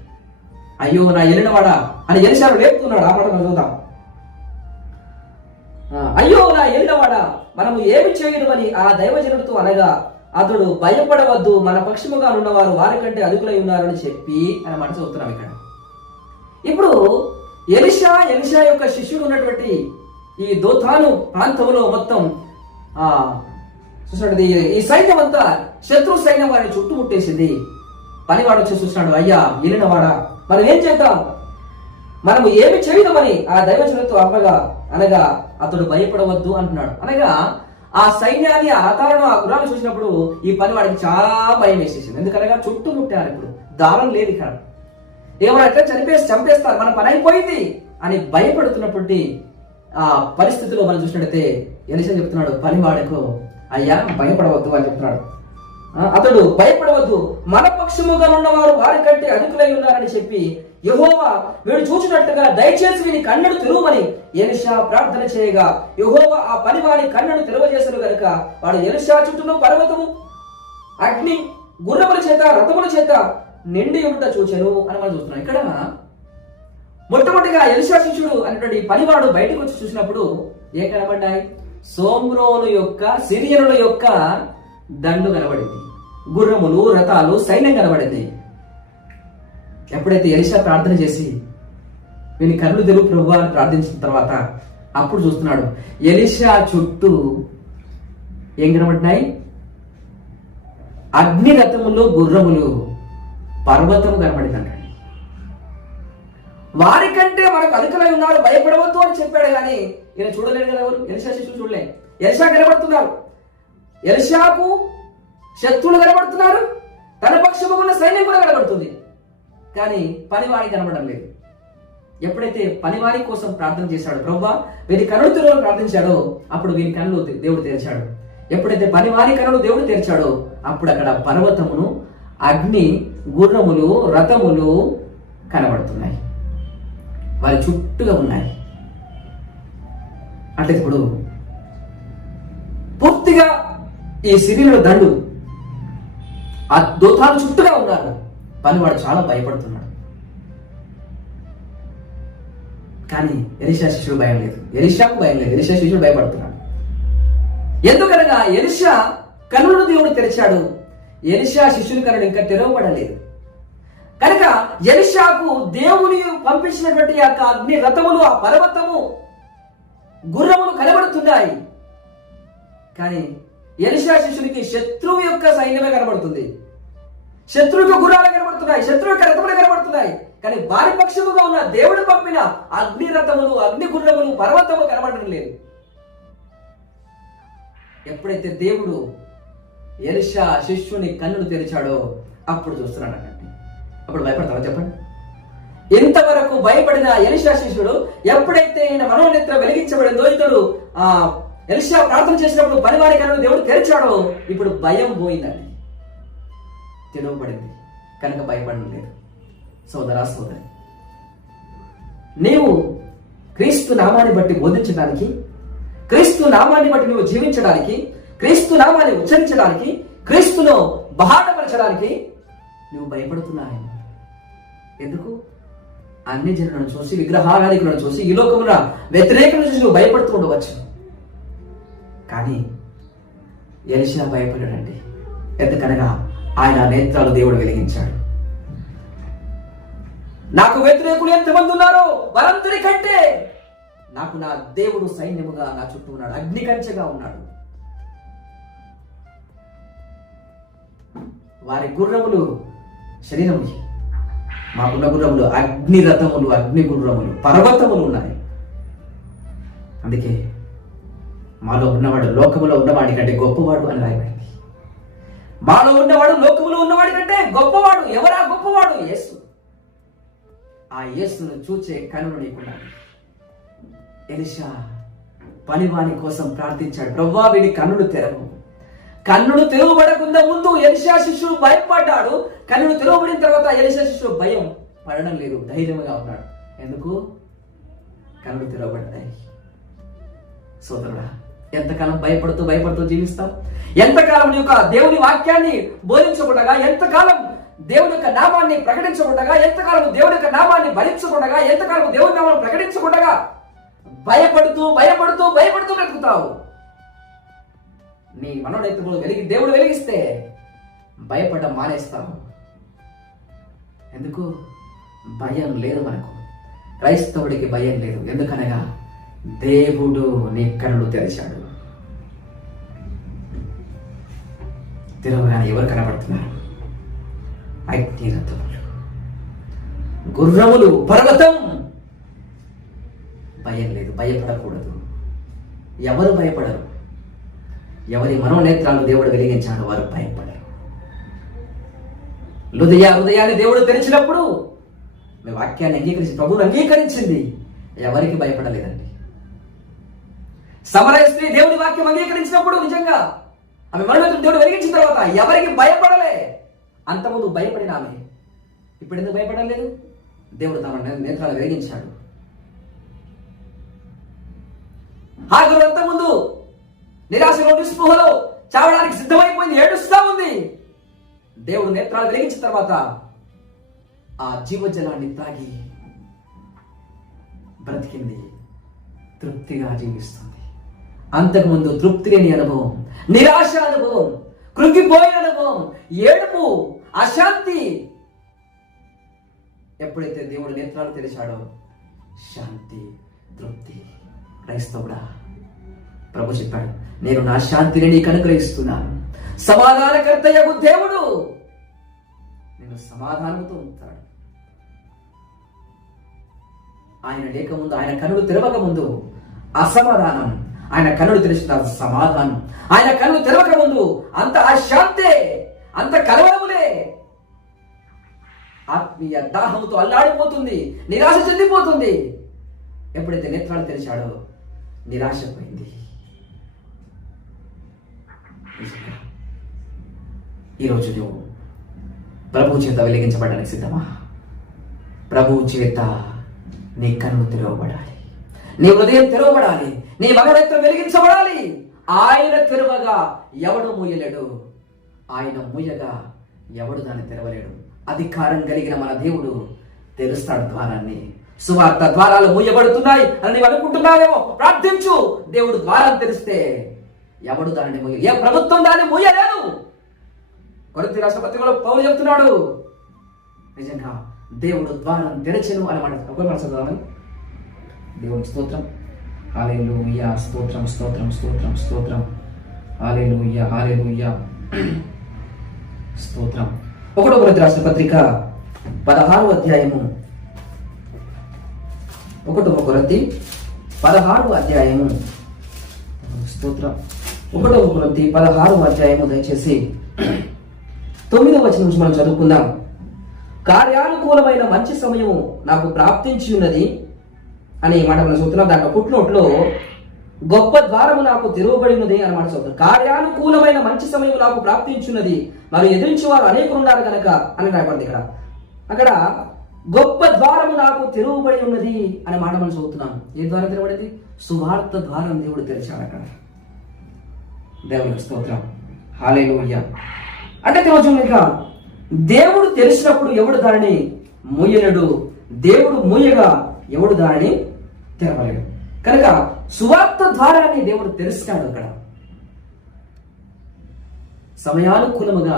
అయ్యో నా ఎలినవాడా అని ఎలీషాను లేపుతున్నాడు. ఆ మాట చూద్దాం. అయ్యో నా ఏలినవాడా, మనము ఏమి చేయడమని ఆ దైవజనుడితో అనగా అతడు భయపడవద్దు, మన పక్షముగా ఉన్నవారు వారికంటే అదుపులై ఉన్నారని చెప్పి అని మాట చదువుతున్నాం ఇక్కడ. ఇప్పుడు ఎలీషా యొక్క శిష్యుడు ఉన్నటువంటి ఈ దోతాను ప్రాంతంలో మొత్తం చూసినట్టు ఈ సైన్యం అంతా శత్రు సైన్యం వారిని చుట్టుముట్టేసింది. పనివాడు వచ్చి చూస్తున్నాడు, అయ్యా ఏలినవాడా, మనం ఏం చేద్దాం, మనము ఏమి చేయదామని ఆ దైవజనుడితో అనగా అతడు భయపడవద్దు అంటున్నాడు. అనగా ఆ సైన్యాన్ని ఆ రథాలను ఆ గుర్రాలను చూసినప్పుడు ఈ పని వాడికి చాలా భయం వేసేసింది. ఎందుకనగా చుట్టుముట్టారు. ఇప్పుడు దారం లేదు ఇక్కడ, ఏమైనా చంపేస్తారు, మన పని అయిపోయింది అని భయపడుతున్నటువంటి ఆ పరిస్థితిలో మనం చూసినట్టయితే ఎలీషా చెప్తున్నాడు పనివాడకు, అయ్యా భయపడవద్దు అని చెప్తున్నాడు. అతడు భయపడవద్దు, మన పక్షముగా ఉన్నవారు వారికంటే అధికులై ఉన్నారని చెప్పి యెహోవా వీడు చూచినట్టుగా దయచేసి వీని కన్నుడు తెరువమని ఎలీషా ప్రార్థన చేయగా యెహోవా ఆ పనివాని కన్నుడు తెరవజేసను గనుక వాడు ఎలీషా చుట్టూ పర్వతము అగ్ని గుర్రముల చేత రథముల చేత నిండి ఉంట చూచెను అని మనం చూస్తున్నాం. ఇక్కడ మొట్టమొదటిగా ఎలీషా శిష్యుడు అనేటువంటి పనివాడు బయటకు వచ్చి చూసినప్పుడు ఏ కనబడ్డాయి? సోమ్రోను యొక్క సిరియనుల యొక్క దండు కనబడింది, గుర్రములు రథాలు సైన్యం కనబడింది. ఎప్పుడైతే ఎలీషా ప్రార్థన చేసి వీని కన్నులు తెరువు ప్రభువా అని ప్రార్థించిన తర్వాత అప్పుడు చూస్తున్నాడు ఎలీషా చుట్టూ ఏం కనబడినాయి? అగ్ని రథములు గుర్రములు పర్వతము కనబడిందంట. వారికంటే మనకు అధికులై ఉన్నారు, భయపడవద్దు అని చెప్పాడు. కానీ ఈయన చూడలేడు కదా, ఎవరు ఎలీషా శిష్యులు చూడలే. ఎలీషా కనబడుతున్నారు, ఎలీషాకు శత్రువులు కనబడుతున్నారు, తన పక్షము ఉన్న సైన్యం కూడా కనబడుతుంది. కానీ పనివాడి కనబడడం లేదు. ఎప్పుడైతే పనివాడి కోసం ప్రార్థన చేశాడో, ప్రభువా వీరి కన్నులు తెరవని ప్రార్థించాడో అప్పుడు వీరి కన్నులు దేవుడు తెరిచాడు. ఎప్పుడైతే పనివాడి కన్నులు దేవుడు తెరిచాడో అప్పుడు అక్కడ పర్వతమును అగ్ని గుర్రములు రథములు కనబడుతున్నాయి, వారి చుట్టూగా ఉన్నాయి. అంటే ఇప్పుడు పూర్తిగా ఈ సిరియనుల దండు ఆ దోతాను చుట్టూగా ఉన్నారు. పనివాడు చాలా భయపడుతున్నాడు. కానీ ఎలీషా శిష్యుడు భయం లేదు, ఎలీషాకు భయం లేదు, ఎలీషా శిష్యుడు భయపడుతున్నాడు. ఎందుకనగా ఎలీషా కన్నులను దేవుడు తెరిచాడు, ఎలీషా శిష్యుని కన్నులు ఇంకా తెరవబడలేదు. కనుక ఎలీషాకు దేవుని పంపించినటువంటి యొక్క అగ్ని రథములు ఆ పర్వతము గుర్రములు కనబడుతున్నాయి. కానీ ఎలీషా శిష్యునికి శత్రువు యొక్క సైన్యమే కనబడుతుంది, శత్రువుకు గుర్రాలు కనబడుతున్నాయి, శత్రువు యొక్క రథములు కనబడుతున్నాయి. కానీ వారి పక్షముగా ఉన్న దేవుడు పంపిన అగ్ని రథములు అగ్ని గుర్రములు పర్వతము కనబడడం లేదు. ఎప్పుడైతే దేవుడు ఎలీషా శిష్యుని కన్నులు తెరిచాడో అప్పుడు చూస్తున్నాడు అన్నట్టు. అప్పుడు భయపడతావా చెప్పండి? ఇంతవరకు భయపడిన ఎలీషా శిష్యుడు ఎప్పుడైతే ఈయన మనోనేత్ర వెలిగించబడిందో, ఇతడు ఎలీషా ప్రార్థన చేసినప్పుడు పనివారి కన్నులు దేవుడు తెరిచాడో, ఇప్పుడు భయం పోయిందండి, తెరవబడింది, కనుక భయపడడం లేదు. సోదరా సోదరి, నీవు క్రీస్తు నామాన్ని బట్టి బోధించడానికి, క్రీస్తు నామాన్ని బట్టి నువ్వు జీవించడానికి, క్రీస్తు నామాన్ని ఉచ్చరించడానికి, క్రీస్తును బహాటపరచడానికి నువ్వు భయపడుతున్నావు. ఎందుకు? అన్ని జనులను చూసి, విగ్రహారాధికులను చూసి, ఈ లోకమున వ్యతిరేకులను చూసి నువ్వు భయపడుతూ ఉండవచ్చు. కానీ ఎలీషా భయపడాడండి. ఎందుకనగా ఆయన నేత్రాలు దేవుడు వెలిగించాడు. నాకు వ్యతిరేకులు ఎంతమంది ఉన్నారో వారందరి కంటే నాకు నా దేవుడు సైన్యముగా నా చుట్టూ ఉన్నాడు, అగ్ని కంచెగా ఉన్నాడు. వారి గుర్రములు శరీరములు, మాకున్న గుర్రములు అగ్ని రథములు, అగ్ని గుర్రములు, పర్వతములు ఉన్నాయి. అందుకే మాలో ఉన్నవాడు లోకములో ఉన్నవాడి కంటే గొప్పవాడు అని రాయబడింది. మాలో ఉన్నవాడు లోకములో ఉన్నవాడి కంటే గొప్పవాడు. ఎవరా గొప్పవాడు? యేసు. ఆ యేసును చూచే కన్నులు నీకున్నాడు. ఎలీషా పనివాని కోసం ప్రార్థించాడు, ప్రభువా వీడి కన్నులు తెరవు. కన్నులు తెరవబడకుండా ముందు ఎలీషా శిష్యుడు భయపడ్డాడు. కన్నులు తెరవబడిన తర్వాత ఎలీషా శిష్యుడు భయం పడడం లేదు, ధైర్యంగా ఉన్నాడు. ఎందుకు? కన్నులు తెరవబడ్డాయి. సోదరుడా, ఎంతకాలం భయపడుతూ జీవిస్తాం? ఎంతకాలం నీ యొక్క దేవుని వాక్యాన్ని బోధించకుండా, ఎంతకాలం దేవుని యొక్క నామాన్ని ప్రకటించకుండా, ఎంతకాలం దేవుని యొక్క నామాన్ని భరించకుండా, ఎంతకాలం దేవుని నామాన్ని ప్రకటించకుండా భయపడుతూ బ్రతుకుతావు? నీ మనోనేత్రములు దేవుడు వెలిగిస్తే భయపడడం మానేస్తావు. ఎందుకు? భయం లేదు మనకు. క్రైస్తవుడికి భయం లేదు. ఎందుకనగా దేవుడు నీ కన్నులు తెరిచాడు. తెరవగానే ఎవరు కనబడుతున్నారు? అగ్ని రథములు, గుర్రములు, పర్వతం. భయం లేదు, భయపడకూడదు. ఎవరు భయపడరు? ఎవరి మనోనేత్రాలు దేవుడు వెలిగించాడు వారు భయపడరు. హృదయాన్ని దేవుడు తెరిచినప్పుడు మీ వాక్యాన్ని అంగీకరించి, ప్రభువును అంగీకరించింది, ఎవరికి భయపడలేదండి. సమరయ స్త్రీ దేవుడి వాక్యం అంగీకరించినప్పుడు నిజంగా ఆమె మనోనేత్రం దేవుడు వెలిగించిన తర్వాత ఎవరికి భయపడలే. అంతకుముందు భయపడిన ఆమె ఇప్పుడు ఎందుకు భయపడలేదు? దేవుడు తన నేత్రాలు వెలిగించాడు. హాగరు అంతకుముందు నిరాశలో, నిస్పృహలో చావడానికి సిద్ధమైపోయింది, ఏడుస్తా ఉంది. దేవుడు నేత్రాలు వెలిగించిన తర్వాత ఆ జీవజలాన్ని తాగి బ్రతికింది, తృప్తిగా జీవిస్తుంది. అంతకుముందు తృప్తి లేని అనుభవం, నిరాశ అనుభవం, కృంగిపోయిన అనుభవం, ఏడుపు, అశాంతి. ఎప్పుడైతే దేవుడు నేత్రాలు తెరిచాడో శాంతి, తృప్తి. క్రైస్తవుడా, ప్రభు చెప్పాడు, నేను నా శాంతిని నీకు అనుగ్రహిస్తున్నాను. సమాధానకర్తయగు దేవుడు నేను సమాధానంతో ఉంటాడు. ఆయన లేకముందు, ఆయన కన్నులు తెరవక ముందు అసమాధానం, ఆయన కన్నులు తెరిచిన సమాధానం. ఆయన కన్నులు తెరవక ముందు అంత అశాంతే, అంత కలవరములే. ఆత్మీయ దాహముతో అల్లాడిపోతుంది, నిరాశ చెందిపోతుంది. ఎప్పుడైతే నేత్రాలు తెరిచాడో నిరాశ పోయింది. ఈరోజు నువ్వు ప్రభు చేత వెలిగించబడడానికి సిద్ధమా? ప్రభు చేత నీ కన్ను తెరవబడాలి, నీ హృదయం తెరవబడాలి, నీ మనోనేత్రం వెలిగించబడాలి. ఆయన తెరవగా ఎవడు మూయలేడు, ఆయన మూయగా ఎవడు దాన్ని తెరవలేడు. అధికారం కలిగిన మన దేవుడు తెరుస్తాడు ద్వారాన్ని. సువార్త ద్వారాలు మూయబడుతున్నాయి అని నీవు అనుకుంటున్నావేమో, ప్రార్థించు. దేవుడు ద్వారం తెరిస్తే ఎవడు దానిని మూయ, ఏ ప్రభుత్వం దాన్ని మూయలేదు. కొరింథీ రాష్ట్ర పత్రికలో పౌలు చెప్తున్నాడు, నిజంగా దేవుడు ద్వారం తెరచెను అని మాట. ఒకరు మనం చదువుదామని. దేవునికి స్తోత్రం, హల్లెలూయా, స్తోత్రం స్తోత్రం స్తోత్రం స్తోత్రం, హల్లెలూయా హల్లెలూయా, స్తోత్రం. 1 కొరింథీ రాష్ట్ర పత్రిక 16వ అధ్యాయము, 1 కొరింథీ 16వ అధ్యాయము, స్తోత్రం. 1వ కొరింథీ 16వ అధ్యాయము దయచేసి 9వ వచనం నుంచి మనం చదువుకుందాం. కార్యానుకూలమైన మంచి సమయము నాకు ప్రాప్తించి ఉన్నది అని మాట మనం చదువుతున్నాం. దాంట్లో ఫుట్నోట్లో గొప్ప ద్వారము నాకు తెరవబడి ఉన్నది అని మాట చదువుతున్నాం. కార్యానుకూలమైన మంచి సమయం నాకు ప్రాప్తించున్నది, మరి ఎదిరించి వారు అనేకులు ఉన్నారు కనుక అని రాయబడింది ఇక్కడ. అక్కడ గొప్ప ద్వారము నాకు తెరవబడి ఉన్నది అనే మాట మనం చదువుతున్నాం. ఏ ద్వారం తెరవబడింది? సువార్త ద్వారం దేవుడు తెరిచాడు. అక్కడ దేవునికి స్తోత్రం, హల్లెలూయా. అంటే తెలుసు, దేవుడు తెరిచినప్పుడు ఎవడు దానిని మూయలేడు, దేవుడు మూయగా ఎవడు దానిని తెరవలేడు. కనుక సువార్త ద్వారాన్ని దేవుడు తెరిస్తాడు. అక్కడ సమయానుకూలముగా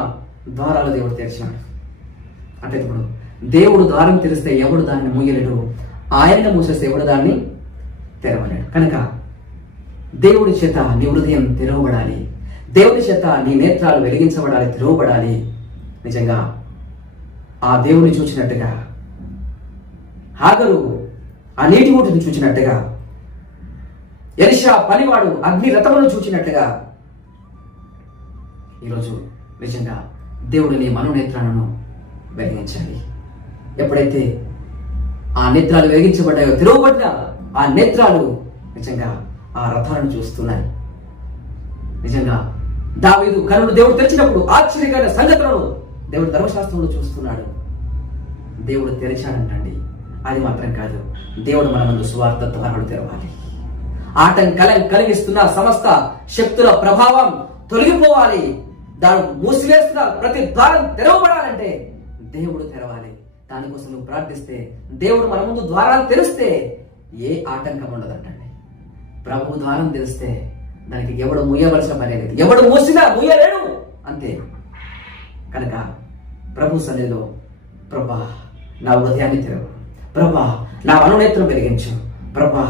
ద్వారాలు దేవుడు తెరిచినాడు. అంటే ఇప్పుడు దేవుడు ద్వారం తెరిస్తే ఎవడు దాన్ని మూయలేడు, ఆయన మూసేస్తే ఎవడు దాన్ని తెరవలేడు. కనుక దేవుడి చేత నీ హృదయం తెరవబడాలి, దేవుడి చేత నీ నేత్రాలు వెలిగించబడాలి, తెరవబడాలి. నిజంగా ఆ దేవుని చూచినట్టుగా, హాగరు ఆ నీటి ఊటిని చూచినట్టుగా, ఎలీషా పనివాడు అగ్ని రథమును చూచినట్టుగా ఈరోజు నిజంగా దేవుడిని మనోనేత్రాలను వెలిగించాలి. ఎప్పుడైతే ఆ నేత్రాలు వెలిగించబడ్డాయో, తెరవబడ్డ ఆ నేత్రాలు నిజంగా ఆ రథాలను చూస్తున్నాయి. నిజంగా దావీదు కన్నులు దేవుడు తెరిచినప్పుడు ఆశ్చర్యకరమైన సంగతులను దేవుడు ధర్మశాస్త్రంలో చూస్తున్నాడు. దేవుడు తెరిచాడంటండి. అది మాత్రం కాదు, దేవుడు మన ముందు సువార్త ద్వారాలు తెరవాలి. ఆటంకం కలిగిస్తున్న సమస్త శక్తుల ప్రభావం తొలగిపోవాలి. దాన్ని మూసివేస్తున్న ప్రతి ద్వారం తెరవబడాలంటే దేవుడు తెరవాలి. దానికోసం నువ్వు ప్రార్థిస్తే, దేవుడు మన ముందు ద్వారాలు తెరిస్తే ఏ ఆటంకం ఉండదంటండి. ప్రభు ద్వారం తెలిస్తే దానికి ఎవడు మూయవలసిన పని లేదు, ఎవడు మూసినా మూయలేడు, అంతే. కనుక ప్రభు సన్నిధిలో, ప్రభా నా హృదయాన్ని తెరవు, ప్రభా నా మనోనేత్రం వెలిగించు ప్రభా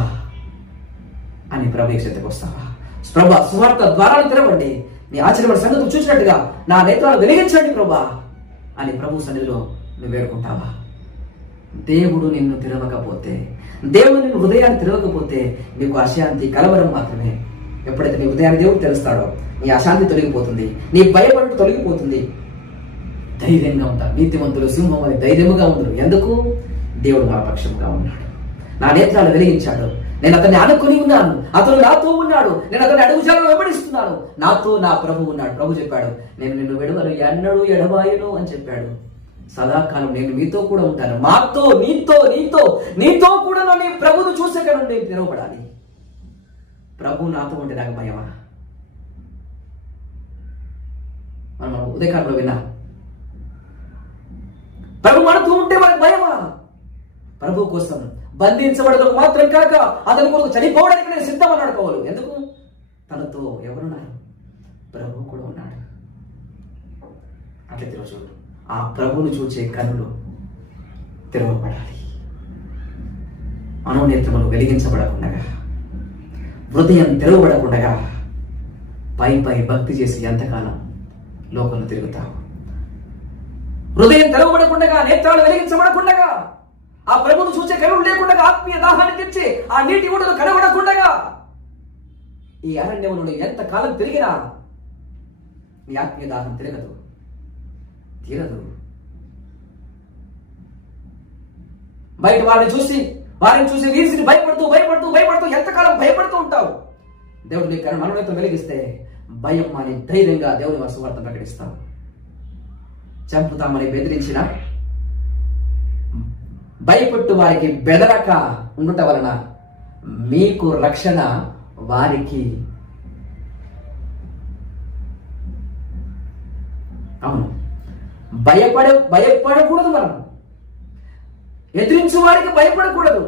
అని ప్రభు చేతికి వస్తావా? ప్రభా సువార్త ద్వారాలు తెరవండి, నీ ఆశ్చర్యమైన సంగతులు చూసినట్టుగా నా నేత్రాలు వెలిగించండి ప్రభా అని ప్రభు సన్నిధిలో నువ్వు వేడుకుంటావా? దేవుడు నిన్ను తెరవకపోతే, దేవుడు నిన్ను హృదయాన్ని తెరవకపోతే నీకు అశాంతి, కలవరం మాత్రమే. ఎప్పుడైతే నీ హృదయాన్ని దేవుడు తెలుస్తాడో నీ అశాంతి తొలగిపోతుంది, నీ భయపడు తొలగిపోతుంది. ధైర్యంగా ఉంటారు నీతివంతులు, సింహం అని ధైర్యముగా ఉండరు. ఎందుకు? దేవుడు మా పక్షంగా ఉన్నాడు, నా నేత్రాలు వెలిగించాడు, నేను అతన్ని అనుకుని ఉన్నాను, అతను నాతో ఉన్నాడు, నేను అతన్ని అడుగుజాలను వెంబడిస్తున్నాను, నాతో నా ప్రభు ఉన్నాడు. ప్రభు చెప్పాడు, నేను నిన్ను విడవను, ఎన్నడూ ఎడబాయను అని చెప్పాడు. సదాకాలం నేను మీతో కూడా ఉంటాను, మాతో నీతో నీతో నీతో కూడా నీ ప్రభును చూసే కదా నేను తెరవబడాలి. ప్రభు నాతో ఉంటే నాకు భయమా? మనం ఉదయకాలంలో విన్నా, ప్రభు మనతో ఉంటే మనకు భయమా? ప్రభు కోసం బంధించబడటం మాత్రం కాక అతని కొరకు చనిపోవడానికి నేను సిద్ధమన్నాడు పౌలు. ఎందుకు? తనతో ఎవరున్నారు? ప్రభు కూడా ఉన్నాడు. అట్లయితే రోజు ఆ ప్రభువును చూచే కన్నులు తెరవబడాలి. మనోనేత్రములు వెలిగించబడకుండగా, హృదయం తెరవబడకుండగా పై పై భక్తి చేసి ఎంతకాలం లోకంలో తిరుగుతావు? హృదయం తెరవబడకుండగా, నేత్రాలు వెలిగించబడకుండగా, ఆ ప్రభువును చూసే కనులు లేకుండా, ఆత్మీయ దాహాన్ని తెచ్చి ఆ నీటి ఊటలు కనబడకుండగా ఈ అరణ్యమును ఎంత కాలం తిరిగినా నీ ఆత్మీయ దాహం తీరదు. బయట వారిని చూసి వీరిని భయపడుతూ ఎంతకాలం భయపడుతూ ఉంటావు? దేవుడు నీ మనోనేత్రం వెలిగిస్తే భయం అని ధైర్యంగా దేవుని వారి సువార్త ప్రకటిస్తావు. చంపుతామని బెదిరించిన, భయపట్టు వారికి బెదరక ఉండుట వలన మీకు రక్షణ, వారికి అవును భయపడకూడదు. మనం ఎదిరించు వారికి భయపడకూడదు.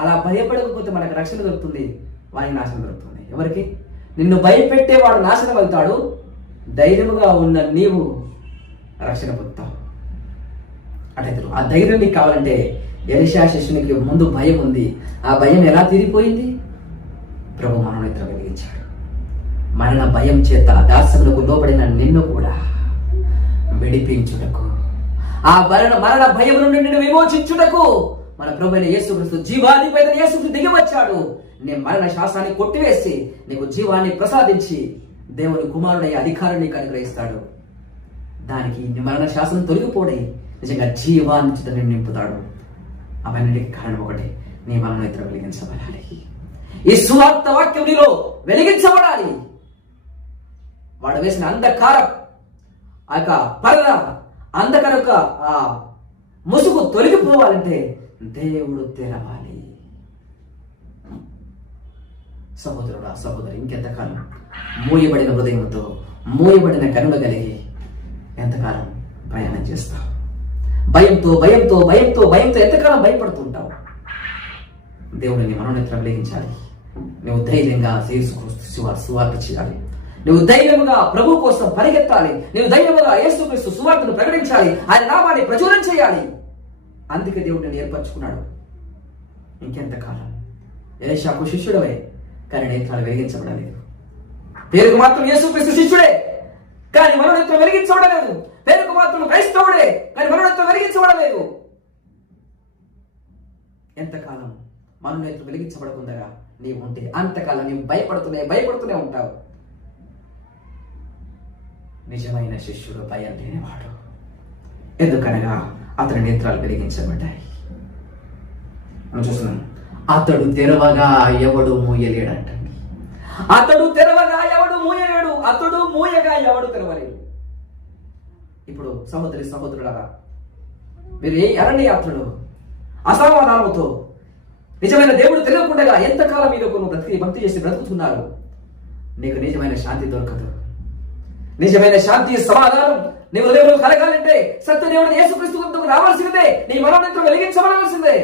అలా భయపడకపోతే మనకు రక్షణ దొరుకుతుంది, వారికి నాశనం దొరుకుతుంది. ఎవరికి? నిన్ను భయపెట్టేవాడు నాశనం అవుతాడు, ధైర్యముగా ఉన్న నీవు రక్షణ పొందుతావు. అంటే ఆ ధైర్యం నీకు కావాలంటే ఎలీషా శిష్యునికి ముందు భయం ఉంది. ఆ భయం ఎలా తీరిపోయింది? ప్రభు మనోనేత్రం వెలిగించాడు. మరణ భయం చేత దాస్యములకు లోబడిన నిన్ను కూడా విడిపించుటకు, ఆ మరణ భయం నుండి నిన్ను విమోచించుటకు మన ప్రభువైన యేసుక్రీస్తు, జీవాధిపతి యేసుక్రీస్తు దిగి వచ్చాడు. నీ మరణ శాసాన్ని కొట్టివేసి నీకు జీవాన్ని ప్రసాదించి దేవుని కుమారుడై అధికారాన్ని నీకు అనుగ్రహిస్తాడు. దానికి నీ మరణ శాసనం తొలగిపోయి నిజంగా జీవాన్ని చిత్తని నింపుతాడు. అవన్నీ కారణం ఒకటి, నీ మనోనేత్రం వెలిగించబడాలి. ఈ సువార్త వాక్యం నీలో వెలిగించబడాలి. వాడు వేసిన అంధకారం ఆ యొక్క పరద అంధకార యొక్క ఆ ముసుగు తొలగిపోవాలంటే దేవుడు తెరవాలి. సహోదరుడా సహోదరు, ఇంకెంతకాలం మూయబడిన హృదయంతో మూయబడిన కనులు కలిగి ఎంతకాలం ప్రయాణం చేస్తావు? భయంతో భయంతో భయంతో భయంతో ఎంతకాలం భయపడుతుంటావు? దేవుడిని మనోనేత్రం వెలిగించాలి. నువ్వు ధైర్యంగా సువార్త చేయాలి. నువ్వు ధైర్యముగా ప్రభు కోసం పరిగెత్తాలి. నువ్వు ధైర్యముగా యేసుక్రీస్తు సువార్తను ప్రకటించాలి. ఆయన నామాన్ని ప్రచురం చేయాలి. అందుకే దేవుడు నేను ఏర్పరచుకున్నాడు. ఇంకెంతకాలం? ఏషాకు శిష్యుడవే, కానీ నేత్రాలు వెలిగించబడలేదు. పేరుకు మాత్రం యేసుక్రీస్తు శిష్యుడే, కానీ మనోనేత్రం వెలిగించబడలేదు. పేరుకు మాత్రం క్రైస్తవుడే, కానీ మనోనేత్రం వెలిగించబడలేదు. ఎంతకాలం మనోనేత్రం వెలిగించబడకుండా నీవు ఉంటే అంతకాలం నీవు భయపడుతూనే ఉంటావు. నిజమైన శిష్యుడు భయం లేనివాడు, ఎందుకనగా అతని నేత్రాలు వెలిగించబడ్డాయి. మనం చూస్తున్నాం, అతడు తెరవగా ఎవడు మూయలేడంట. అతడు తెరవగా ఎవడు మూయలేడు, అతడు మూయగా ఎవడు తెరవలేడు. ఇప్పుడు సహోదరులారా, మీరు ఏ అరణ్య యాత్రలు అసమాధానంతో నిజమైన దేవుడు తెలియకుండా ఎంతకాలం మీరు భక్తి చేసి బ్రతుకుతున్నారు? నీకు నిజమైన శాంతి దొరకదు. నిజమైన శాంతి సమాధానం నీ హృదయంలో కలగాలంటే సత్యదేవుడు యేసుక్రీస్తు వద్దకు రావాల్సిందే. నీ మనోనేత్రం వెలిగించబడాల్సిందే.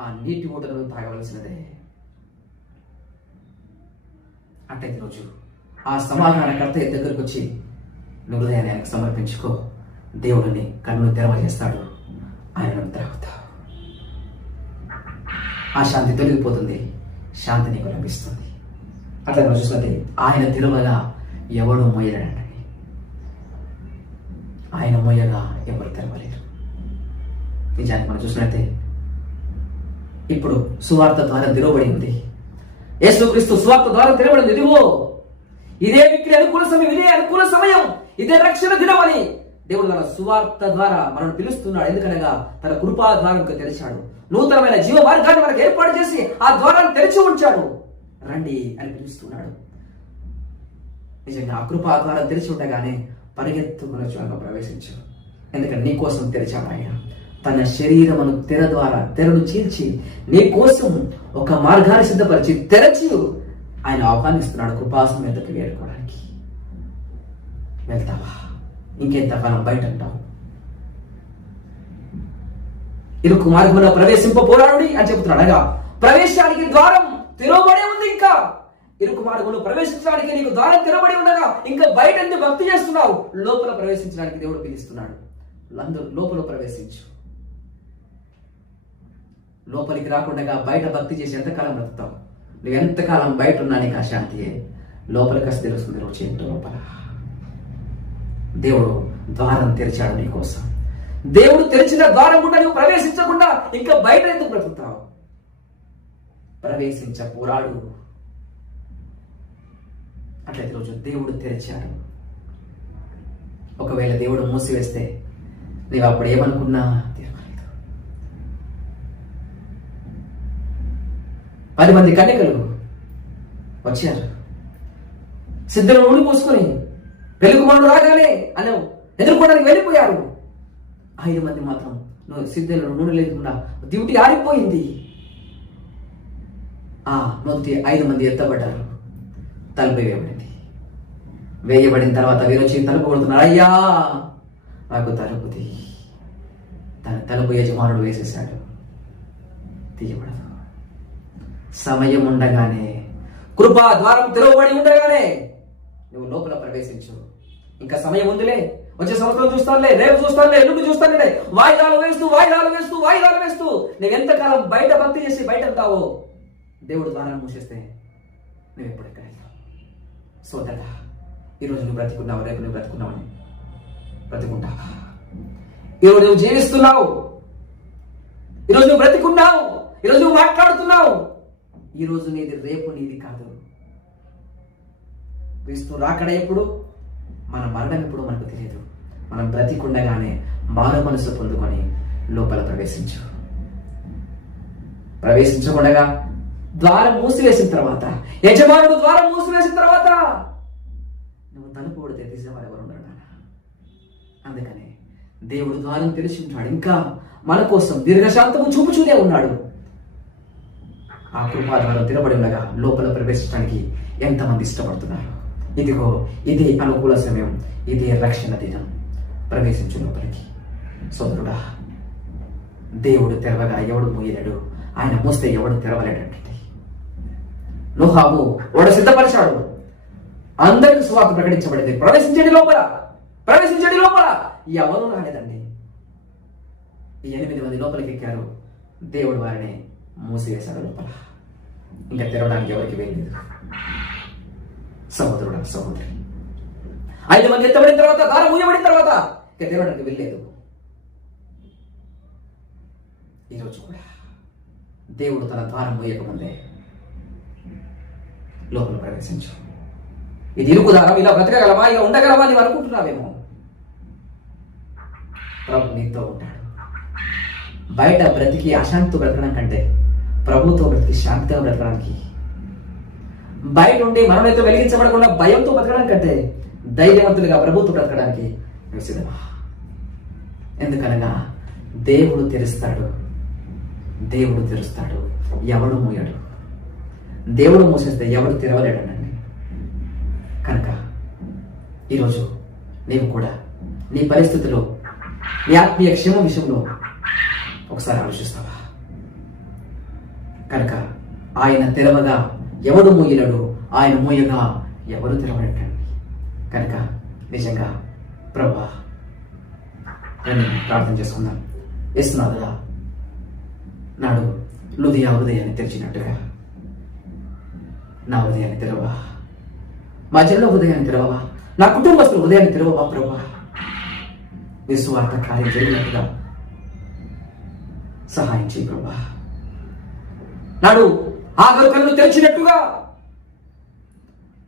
ఆ నీటి ఊటను తాగవలసినదే. అంటే ఈరోజు ఆ సమాధానకర్త దగ్గరకు వచ్చి నువ్వు హృదయాన్ని ఆయనకు సమర్పించుకో. దేవుడిని కన్ను తెరవజేస్తాడు. ఆయనను త్రాగుతావు. ఆ శాంతి తొలగిపోతుంది. శాంతి నీకు లభిస్తుంది. అట్లా మనం చూసినట్టే ఆయన తెరవగా ఎవడు మోయలేడండి. ఆయన మోయగా ఎవరు తెరవలేరు. నిజానికి మనం చూసినట్టే ఇప్పుడు సువార్త ద్వారా తెరవబడి ఉంది. యేసుక్రీస్తు సువార్త ద్వారా తెరవబడింది. ఇదిగో ఇదే మిక్కిలి అనుకూల సమయం, ఇదే అనుకూల సమయం, ఇదే రక్షణ దినం అని దేవుడు తన సువార్త ద్వారా మనల్ని పిలుస్తున్నాడు. ఎందుకనగా తన కృపా ద్వారం తెరిచాడు. నూతనమైన జీవ మార్గాన్ని మనకు ఏర్పాటు చేసి ఆ ద్వారాన్ని తెరిచి ఉంచాడు. రండి అని పిలుస్తున్నాడు. నిజంగా ఆ కృపా ద్వారం తెరిచి ఉండగానే పరిగెత్తుకుని ప్రవేశించు. ఎందుకంటే నీ కోసం తెరిచాడు ఆయన. తన శరీరమును తెర ద్వారా తెరను చీల్చి నీ కోసం ఒక మార్గాన్ని సిద్ధపరిచి తెరచి ఆయన ఆహ్వానిస్తున్నాడు కృపాసం మీదకి వేడుకోవడానికి. వెళ్తావా? ఇంకెంతకాలం బయట అంటావు? ఇరుకు మార్గంలో ప్రవేశింపబోరాడు అని చెబుతున్నాడు. అనగా ప్రవేశానికి ద్వారం తెరవబడి ఉంది. ఇంకా ఇరుకు మార్గంలో ప్రవేశించడానికి నీకు ద్వారం తెరవబడి ఉండగా ఇంకా బయట ఎందుకు భక్తి చేస్తున్నావు? లోపల ప్రవేశించడానికి దేవుడు పిలుస్తున్నాడు. అందరూ లోపల ప్రవేశించు. లోపలికి రాకుండా బయట భక్తి చేసి ఎంతకాలం బ్రతుకుతావు? నువ్వు ఎంతకాలం బయట ఉన్నా నీకు అశాంతియే. లోపలికి వస్తే తెలుస్తుంది రోజు ఏంటో. లోపల దేవుడు ద్వారం తెరిచాడు నీ కోసం. దేవుడు తెరిచిన ద్వారం కూడా నువ్వు ప్రవేశించకుండా ఇంకా బయట ఎందుకు బ్రతుకుతావు? ప్రవేశించ పోరాడు. అట్లయితే రోజు దేవుడు తెరిచాడు. ఒకవేళ దేవుడు మూసివేస్తే నీవు అప్పుడు ఏమనుకున్నా తీరలేదు. 10 మంది కన్యకలు వచ్చారు. సిద్ధులు నూనె పోసుకొని పెళ్లి కుమారుడు రాగానే అని ఎదుర్కోవడానికి వెళ్ళిపోయారు. 5 మంది మాత్రం సిద్ధులు నూనె లేకుండా డ్యూటీ ఆరిపోయింది. మొదటి 5 మంది ఎత్తబడ్డారు. తలుపు వేయబడిన తర్వాత వీరొచ్చి తలుపు కొడుతున్నారు. అయ్యా నాకు తలుపు తీ. తన తలుపు యజమానుడు వేసేశాడు. తీయబడదు. సమయం ఉండగానే, కృపా ద్వారం తెరవబడి ఉండగానే నువ్వు లోపల ప్రవేశించు. ఇంకా సమయం ఉందిలే, వచ్చే సంవత్సరం చూస్తానులే, రేపు చూస్తానులే, ఎల్లుండి చూస్తానులే, వాయిదాలు వేస్తూ నువ్వు ఎంతకాలం బయట భక్తి చేసి బయట ఉంటావో దేవుడు ద్వారాన్ని మూసేస్తే నువ్వు ఎప్పుడు ఎక్కడ వెళ్తావు? సోదరా, ఈరోజు నువ్వు బ్రతికున్నావు, రేపు నువ్వు బ్రతుకున్నావని బ్రతుకుంటావా? ఈరోజు నువ్వు జీవిస్తున్నావు, ఈరోజు నువ్వు బ్రతికున్నావు, ఈరోజు నువ్వు మాట్లాడుతున్నావు. ఈరోజు నీది, రేపు నీది కాదు. క్రీస్తు రాకడ ఎప్పుడు, మన మరణం ఎప్పుడు మనకు తెలియదు. మనం బ్రతికుండగానే మారు మనసు పొందుకొని లోపల ప్రవేశించకుండా ద్వారం మూసివేసిన తర్వాత, యజమానుడు ద్వారం మూసివేసిన తర్వాత నువ్వు తలుపు కొడితే తీసేవారు ఎవరు ఉండరు. అందుకనే దేవుడు ద్వారం తెరిచి ఉంటాడు. ఇంకా మన కోసం దీర్ఘశాంతము చూపుచూనే ఉన్నాడు. ఆ కృపాద్వారం తెరబడి ఉండగా లోపల ప్రవేశించడానికి ఎంతమంది ఇష్టపడుతున్నారు? ఇదిగో ఇదే అనుకూల సమయం, ఇదే రక్షణ దినం. ప్రవేశించు లోపలికి. సోదరుడా, దేవుడు తెరవగా ఎవడు మూయలేడు, ఆయన మూస్తే ఎవడు తెరవలేడంటుంది. నోహాము వాడు సిద్ధపరిచాడు, అందరికి సువార్త ప్రకటించబడింది. ప్రవేశించండి లోపల, ప్రవేశించండి లోపల. ఎవరు రాలేదండి. ఈ 8 మంది లోపలికి ఎక్కారు. దేవుడు వారిని మూసివేశాడు లోపల. ఇంకా తెరవడానికి ఎవరికి వెళ్ళలేదు. సహోదరుడు, సహోదరి, 5 మంది ఎత్తబడిన తర్వాత, దారం మూయబడిన తర్వాత ఇంకా తెరవడానికి వెళ్ళలేదు. ఈరోజు కూడా దేవుడు తన ద్వారం మూయకముందే లోపల ప్రవేశించు. ఇది ఇరుకు దారం, ఇలా బ్రతకగలమా, ఇలా ఉండగలమా నీవు అనుకుంటున్నావేమో. ప్రభు నీతో ఉంటాడు. బయట బ్రతికి అశాంతితో బ్రతకడం కంటే ప్రభుతో బ్రతికి శాంతిగా బ్రతకడానికి, బయట ఉండి మనమైతే వెలిగించబడకుండా భయంతో బ్రతకడం కంటే ధైర్యవంతులుగా ప్రభుత్వం బ్రతకడానికి సిద్ధమా? ఎందుకనగా దేవుడు తెరుస్తాడు, దేవుడు తెరుస్తాడు, ఎవడు మూయడు. దేవుడు మూసేస్తే ఎవడు తెరవలేడనండి. కనుక ఈరోజు నీవు కూడా నీ పరిస్థితిలో, నీ ఆత్మీయ క్షేమ విషయంలో ఒకసారి ఆలోచిస్తావా? కనుక ఆయన తెరవగా ఎవడు మూయలేడు, ఆయన మూయగా ఎవరు తెరవలేటండి. కనుక నిజంగా ప్రభువా, ప్రార్థన చేసుకుందాం. యేసునాథుడా, నాడు లుదియా హృదయాన్ని తెరిచినట్టుగా నా హృదయాన్ని తెరవా, మా జనుల హృదయాన్ని తెరవవా, నా కుటుంబస్తుల హృదయాన్ని తెరవవా ప్రభువా. విశ్వార్త కార్యం జరిగినట్టుగా సహాయం చేయి ప్రభువా. నాడు ఆగరు కన్నులు తెరిచినట్టుగా,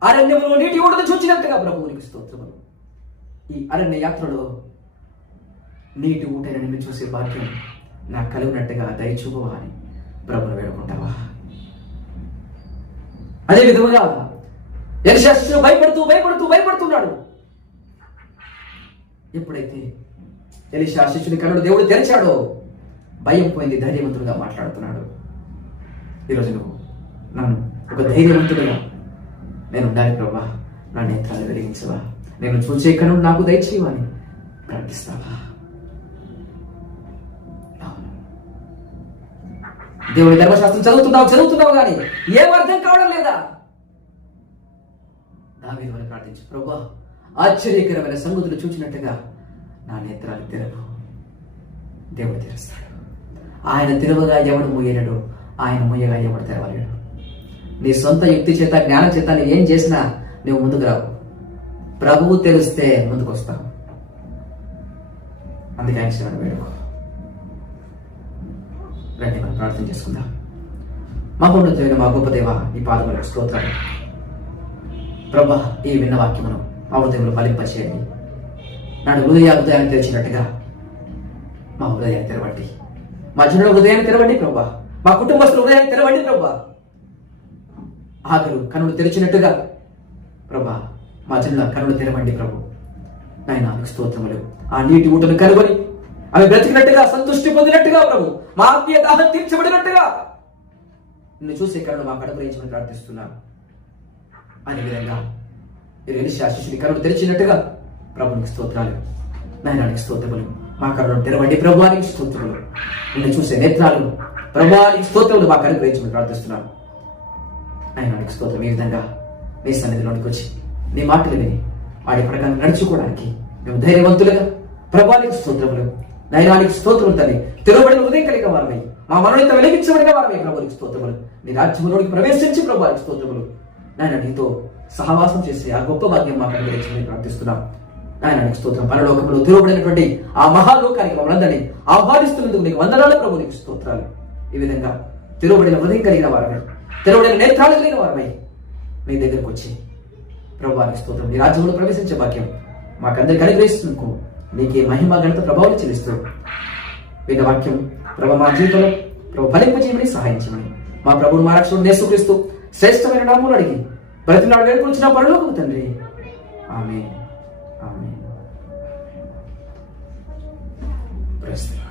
అరణ్యంలో నీటి ఊటను చూచినట్టుగా ప్రభువునికి స్తోత్రములు. ఈ అరణ్య యాత్రలో నీటి ఊటని నిన్ను చూసే భాగ్యం నాకు కలిగినట్టుగా దయచూపవా అని ప్రభువును వేడుకుంటావా? అదే విధముగా ఎలీషా శిష్యుడు భయపడుతున్నాడు. ఎప్పుడైతే ఎలీషా శిష్యుని కన్నులు దేవుడు తెరిచాడో భయం పోయింది, ధైర్యవంతుడుగా మాట్లాడుతున్నాడు. ఈరోజు నువ్వు నన్ను ఒక ధైర్యవంతుడుగా నేను ఉండాలి ప్రభా, నా నేత్రాలు వెలిగించవా, నేను చూసే కన్నులు నాకు దయచేయవా అని ప్రార్థిస్తావా? దేవుడి ధర్మశాస్త్రం చదువుతున్నావు కానీ ఏం అర్థం కావడం లేదా? దావీదు వలె ప్రార్థించు, ప్రభువా ఆశ్చర్యకరమైన సంగతులు చూచినట్టుగా నా నేత్రాలు తెరవు. దేవుడు తెరుస్తాడు. ఆయన తెరవగా ఎవడు మూయలేడు, ఆయన మూయగా ఎవడు తెరవలేడు. నీ సొంత యుక్తి చేత, జ్ఞానం చేత నువ్వు ఏం చేసినా నువ్వు ముందుకు రావు. ప్రభువు తెలిస్తే ముందుకు వస్తావు. అందుకే ఆయన శరణ వేడుకో. రండి మనం ప్రార్థన చేసుకుందాం. మా ఉన్నతమైన మా గొప్ప దేవ, ఈ పాదములకు స్తోత్రాలు ప్రభా. ఈ విన్న వాక్యమును మా హృదయంలో ఫలింపచేయండి. నాడు హృదయాన్ని తెరిచినట్టుగా మా హృదయాన్ని తెరవండి, మా జనుల హృదయాన్ని తెరవండి ప్రభా, మా కుటుంబస్తుల హృదయాన్ని తెరవండి ప్రభా. ఆగరు కన్నులు తెరిచినట్టుగా ప్రభా మా జనుల కన్నులు తెరవండి ప్రభు. నాయనా స్తోత్రములు. ఆ నీటి ఊటను కనుగొని అవి బ్రతికినట్టుగా, సంతృష్టి పొందినట్టుగా ప్రభు, మా ఆత్మీయ దాహం తీర్చబడినట్టుగా నిన్ను చూసే కన్నులు మాకు అనుగ్రహించమని ప్రార్థిస్తున్నాను. అదేవిధంగా ఎలీషా శిష్యుని కన్నులు తెరిచినట్టుగా ప్రభునికి స్తోత్రాలు. నాయనానికి స్తోత్రములు. మా కన్నులను తెరవండి ప్రభువానికి స్తోత్రములు. నిన్ను చూసే నేత్రాలు ప్రభువానికి స్తోత్రములు మాకు అనుగ్రహించమని ప్రార్థిస్తున్నాను. నాయనానికి స్తోత్రం. ఈ విధంగా నీ సన్నిధిలోనికి వచ్చి నీ మాటలు విని వాడి ప్రకారం నడుచుకోవడానికి మేము ధైర్యవంతులుగా ప్రభువానికి స్తోత్రములు. నైనానికి స్తోత్రములు తల్లి. తెరవబడిన హృదయం కలిగిన వారమై, మా మనోనిత వెలిగించబడిన వారమై ప్రభునికి స్తోత్రములు. నీ రాజ్యములోనికి ప్రవేశించి ప్రభువానికి స్తోత్రములు. నాయన నీతో సహవాసం చేసి ఆ గొప్ప భాగ్యం మాకు అనుగ్రహించమని ప్రార్థిస్తున్నాం. నాయనానికి స్తోత్రం. పరలోకంలో తెరవబడినటువంటి ఆ మహాలోకానికి మమ్మల్ని ఆహ్వానిస్తున్నందుకు నీకు వందనాలు ప్రభు, నీకు స్తోత్రాలు. ఈ విధంగా తెరవబడిన హృదయం కలిగిన వారమై, తెరవబడిన నేత్రాలు కలిగిన వారమై నీ దగ్గరకు వచ్చి ప్రభువానికి స్తోత్రం, నీ రాజ్యంలో ప్రవేశించే భాగ్యం మాకందరికి అనుగ్రహిస్తున్నందుకు నీకే మహిమ ఘనత ప్రభావం చెల్లిస్తూ వేద వాక్యం ప్రభు మా జీవితంలో ప్రభు ఫలింపజేయమని సహాయం చేయమని మా ప్రభువు మా రక్షకుడు యేసుక్రీస్తు శ్రేష్టమైన నామములో అడిగి బ్రతిలాడు వేడుకొచ్చిన పరలోకపు తండ్రి, ఆమేన్. ఆమేన్. Praise the lord.